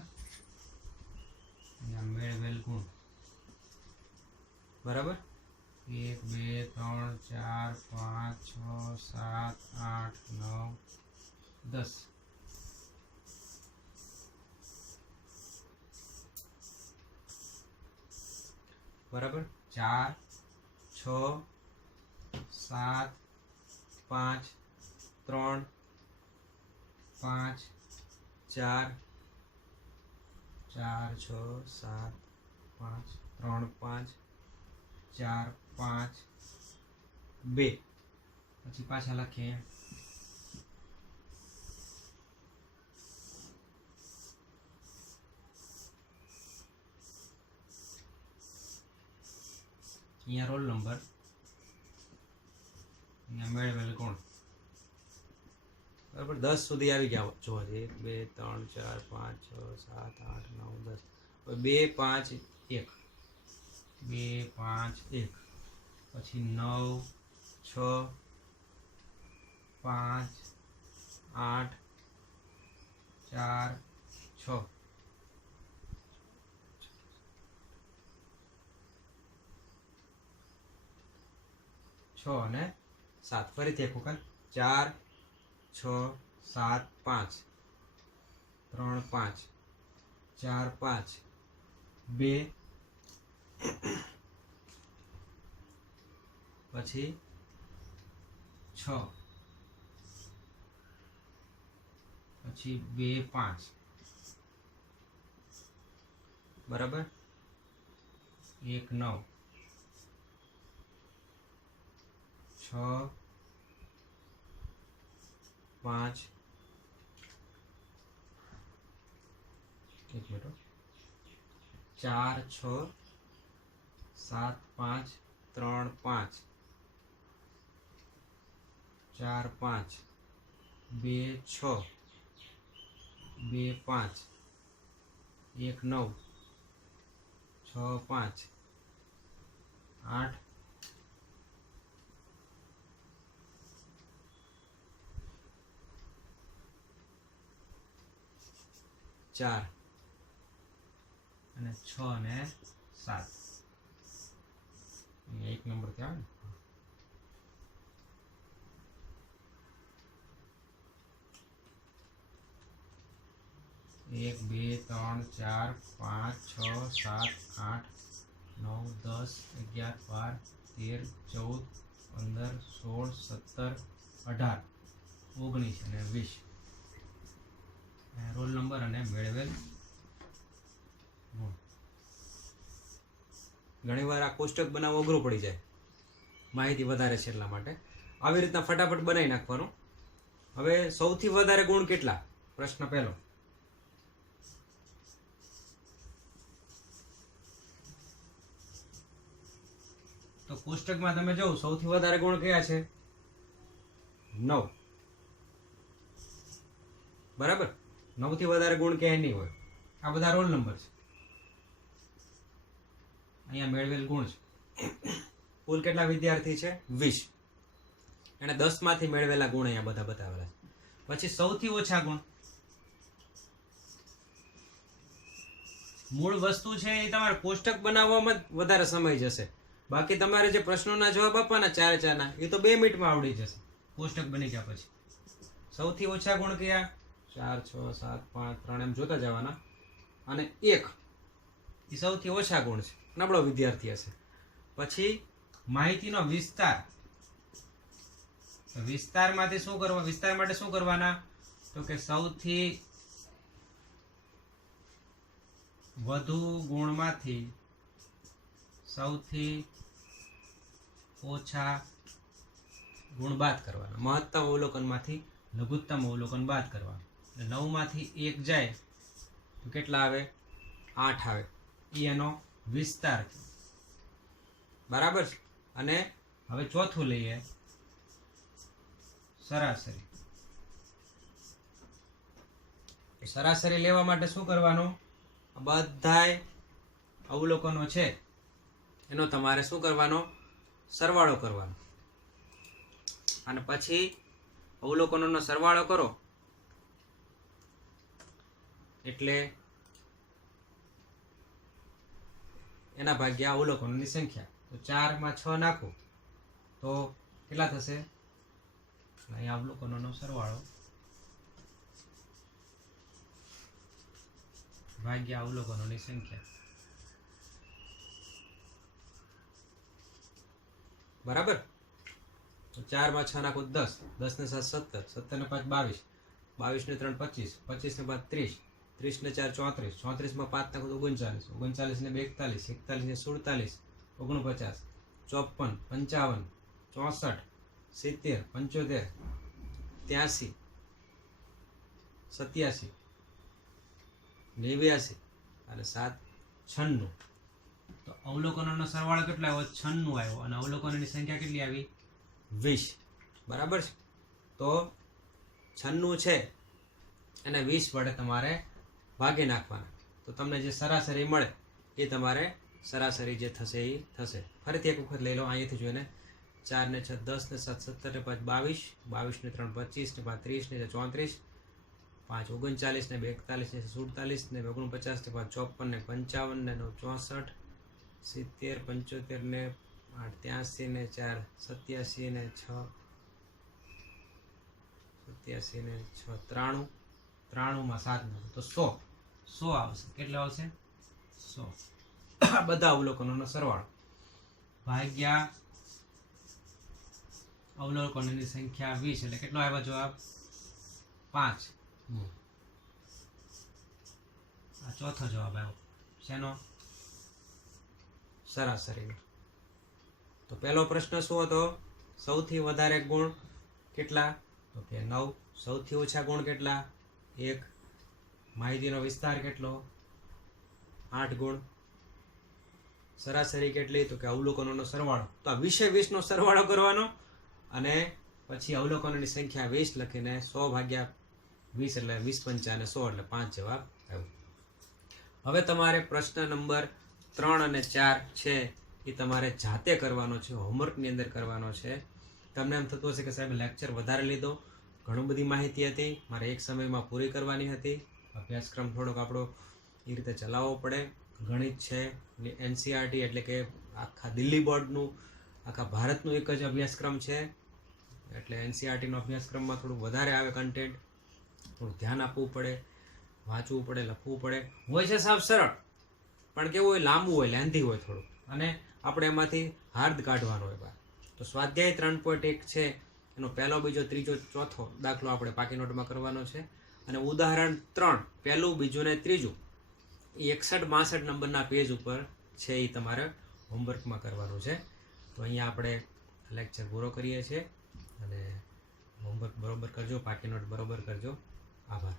અહીંયા મેળવેલ ગુણ. બરાબર, 1, 2, 3, 4, 5, 6, 7, 8, 9, 10. બરાબર, 4, 6, 7, 5, 3, 5, 4, 4, 6, 7, 5, 3, 5, 4, 5, 2. પછી પાછા લખીએ. અહીંયા રોલ નંબર, અહીંયા મેળવેલ ગુણ. બરાબર 10 સુધી આવી ગયા જોવા 1 2 3 4 5 6 7 8 9 10 2 5 1 2 5 1 પછી 9 6 5 8 4 6 6 અને 7 ફરીથી એક વખત 4 6 7 5 3 5 4 5 2 પછી 6 પછી 2 5 બરાબર 1 9 6 5 एक मिनट 4 6 7 5 3 5 4 5 2 6 2 5 1 9 6 5 8 4 અને 6 અને 7 એક નંબર ત્યાં ને 1 2 3 4 5 6 7 8 9 10 11 12 13 14 15 16 17 18 19 અને 20 રોલ નંબર અને મેળવેલ ગુણ. ઘણીવાર આ કોષ્ટક બનાવવું અઘરું પડી જાય, માહિતી વધારે છે એટલા માટે આવી રીતના ફટાફટ બનાવી નાખવાનું. હવે સૌથી વધારે ગુણ કેટલા? પ્રશ્ન પહેલો. તો કોષ્ટકમાં તમે જો સૌથી વધારે ગુણ કયા છે? 9. બરાબર, 9 થી વધારે ગુણ ક્યાંય નહીં હોય. આ બધા રોલ નંબર છે. અહીંયા મેળવેલ ગુણ છે. કુલ કેટલા વિદ્યાર્થી છે? 20. એને 10 માંથી મેળવેલા ગુણ અહીંયા બધા બતાવેલા છે. પછી સૌથી ઓછા ગુણ, મૂળ વસ્તુ છે એ તમારે કોષ્ટક બનાવવામાં જ વધારે સમય જશે. બાકી તમારે જે પ્રશ્નોના જવાબ આપવાના 4 ના એ તો 2 મિનિટમાં આવડી જશે કોષ્ટક બની ગયા પછી. સૌથી ઓછા ગુણ કયા? 4 6 7 5 3 એમ જોતા જવાના. અને 1 એ સૌથી ઓછા ગુણ છે, નબળો વિદ્યાર્થી હશે. પછી માહિતીનો વિસ્તાર. વિસ્તારમાંથી શું કરવા? વિસ્તાર માટે શું કરવાના? તો કે સૌથી વધુ ગુણમાંથી સૌથી ઓછા ગુણ બાદ કરવાના. મહત્તમ અવલોકનમાંથી લઘુત્તમ અવલોકન બાદ કરવાનું. 9 માંથી 1 જાય તો કેટલા આવે? 8 આવે. એ એનો વિસ્તાર. બરાબર. અને હવે ચોથું લઈએ, સરાસરી. સરાસરી લેવા માટે શું કરવાનું? બધાય અવલોકનો છે એનો તમારે શું કરવાનો? સરવાળો કરવાનો. અને પછી અવલોકનોનો સરવાળો કરો એટલે એના ભાગ્યા અવલોકનોની સંખ્યા. તો 4 માં 6 નાખો તો કેટલા થશે? અહીંયા અવલોકનોનો સરવાળો ભાગ્યા અવલોકનોની સંખ્યા. બરાબર. તો 4 માં 6 નાખો 10, 10 ને 7 17, 17 ને 5 22, 22 ને 3 25, 25 ને 5 30, 30 ને 4 34, 34 માં 5 નાખો તો 39, 39 ને 2 41, 41 ને 47, 49, 54, 55, 64, 70, 75, 83, 87, 89 અને 7 96. તો અવલોકનોનો સરવાળો કેટલો આવ્યો? 96 આવ્યો. અને અવલોકનોની સંખ્યા કેટલી આવી? 20. બરાબર છે. તો 96 છે એને 20 વડે તમારે ભાગી નાખવાના, તો તમને જે સરાસરી મળે એ તમારે સરાસરી જે થશે એ થશે. ફરીથી એક વખત લઈ લો, અહીંયાથી જોઈને 4 ને 6 10 ને 7 17 ને 5 22, 22 ને 3 25 ને 5 30 ને 34, 5 39 ને 2 41 ને 47 ને 49 ને 5 54 ને 55 ને 9 64, 70 75 ને 8 83 ને 4 87 ને 6 87 ને 6 93, 93 માં 7 નો તો 100 આવશે. કેટલો આવશે? 100. આ બધા અવલોકનોનો સરવાળો ભાગ્યા અવલોકનોની સંખ્યા 20 એટલે કેટલો આવ્યો જવાબ? 5. આ ચોથો જવાબ આવ્યો. શેનો? સરાસરીનો. તો પહેલો પ્રશ્ન શું હતો? સૌથી વધારે ગુણ કેટલા? તો કે 9. સૌથી ઓછા ગુણ કેટલા? 1. માહિતીનો વિસ્તાર કેટલો? 8 ગુણ. સરાસરી કેટલી? તો કે અવલોકનોનો સરવાળો. તો આ 20 નો સરવાળો કરવાનો અને પછી અવલોકનોની સંખ્યા 20 લખીને 100 ભાગ્યા 20 એટલે 20 5 અને 100 એટલે 5 જવાબ આવ્યો. હવે તમારે પ્રશ્ન નંબર 3 અને 4 છે એ તમારે જાતે કરવાનો છે, હોમવર્કની અંદર કરવાનો છે. તમને એમ થતું હશે કે સાહેબ લેક્ચર વધારે લીધો, ઘણું બધી માહિતી હતી, મારે એક સમયમાં પૂરી કરવાની હતી, અભ્યાસક્રમ થોડોક આપણો એ રીતે ચલાવવો પડે. ગણિત છે, NCERT એટલે કે આખા દિલ્હી બોર્ડનું, આખા ભારતનું એક જ અભ્યાસક્રમ છે, એટલે NCERTનો અભ્યાસક્રમમાં થોડું વધારે આવે કન્ટેન્ટ, થોડું ધ્યાન આપવું પડે, વાંચવું પડે, લખવું પડે. હોય છે સાવ સરળ, પણ કેવું હોય, લાંબુ હોય, લેન્ધી હોય થોડું, અને આપણે એમાંથી હાર્દ કાઢવાનો હોય બહાર. તો સ્વાધ્યાય 3.1 છે એનો પહેલો, બીજો, ત્રીજો, ચોથો દાખલો આપણે પાકી નોટમાં કરવાનો છે. અને ઉદાહરણ 3 પહેલું, બીજું ને ત્રીજું એ 61 62 નંબરના પેજ ઉપર છે, એ તમારે હોમવર્કમાં કરવાનું છે. તો અહીંયા આપણે લેક્ચર પૂરો કરીએ છીએ અને હોમવર્ક બરોબર કરજો, પાકી નોટ બરોબર કરજો. આભાર.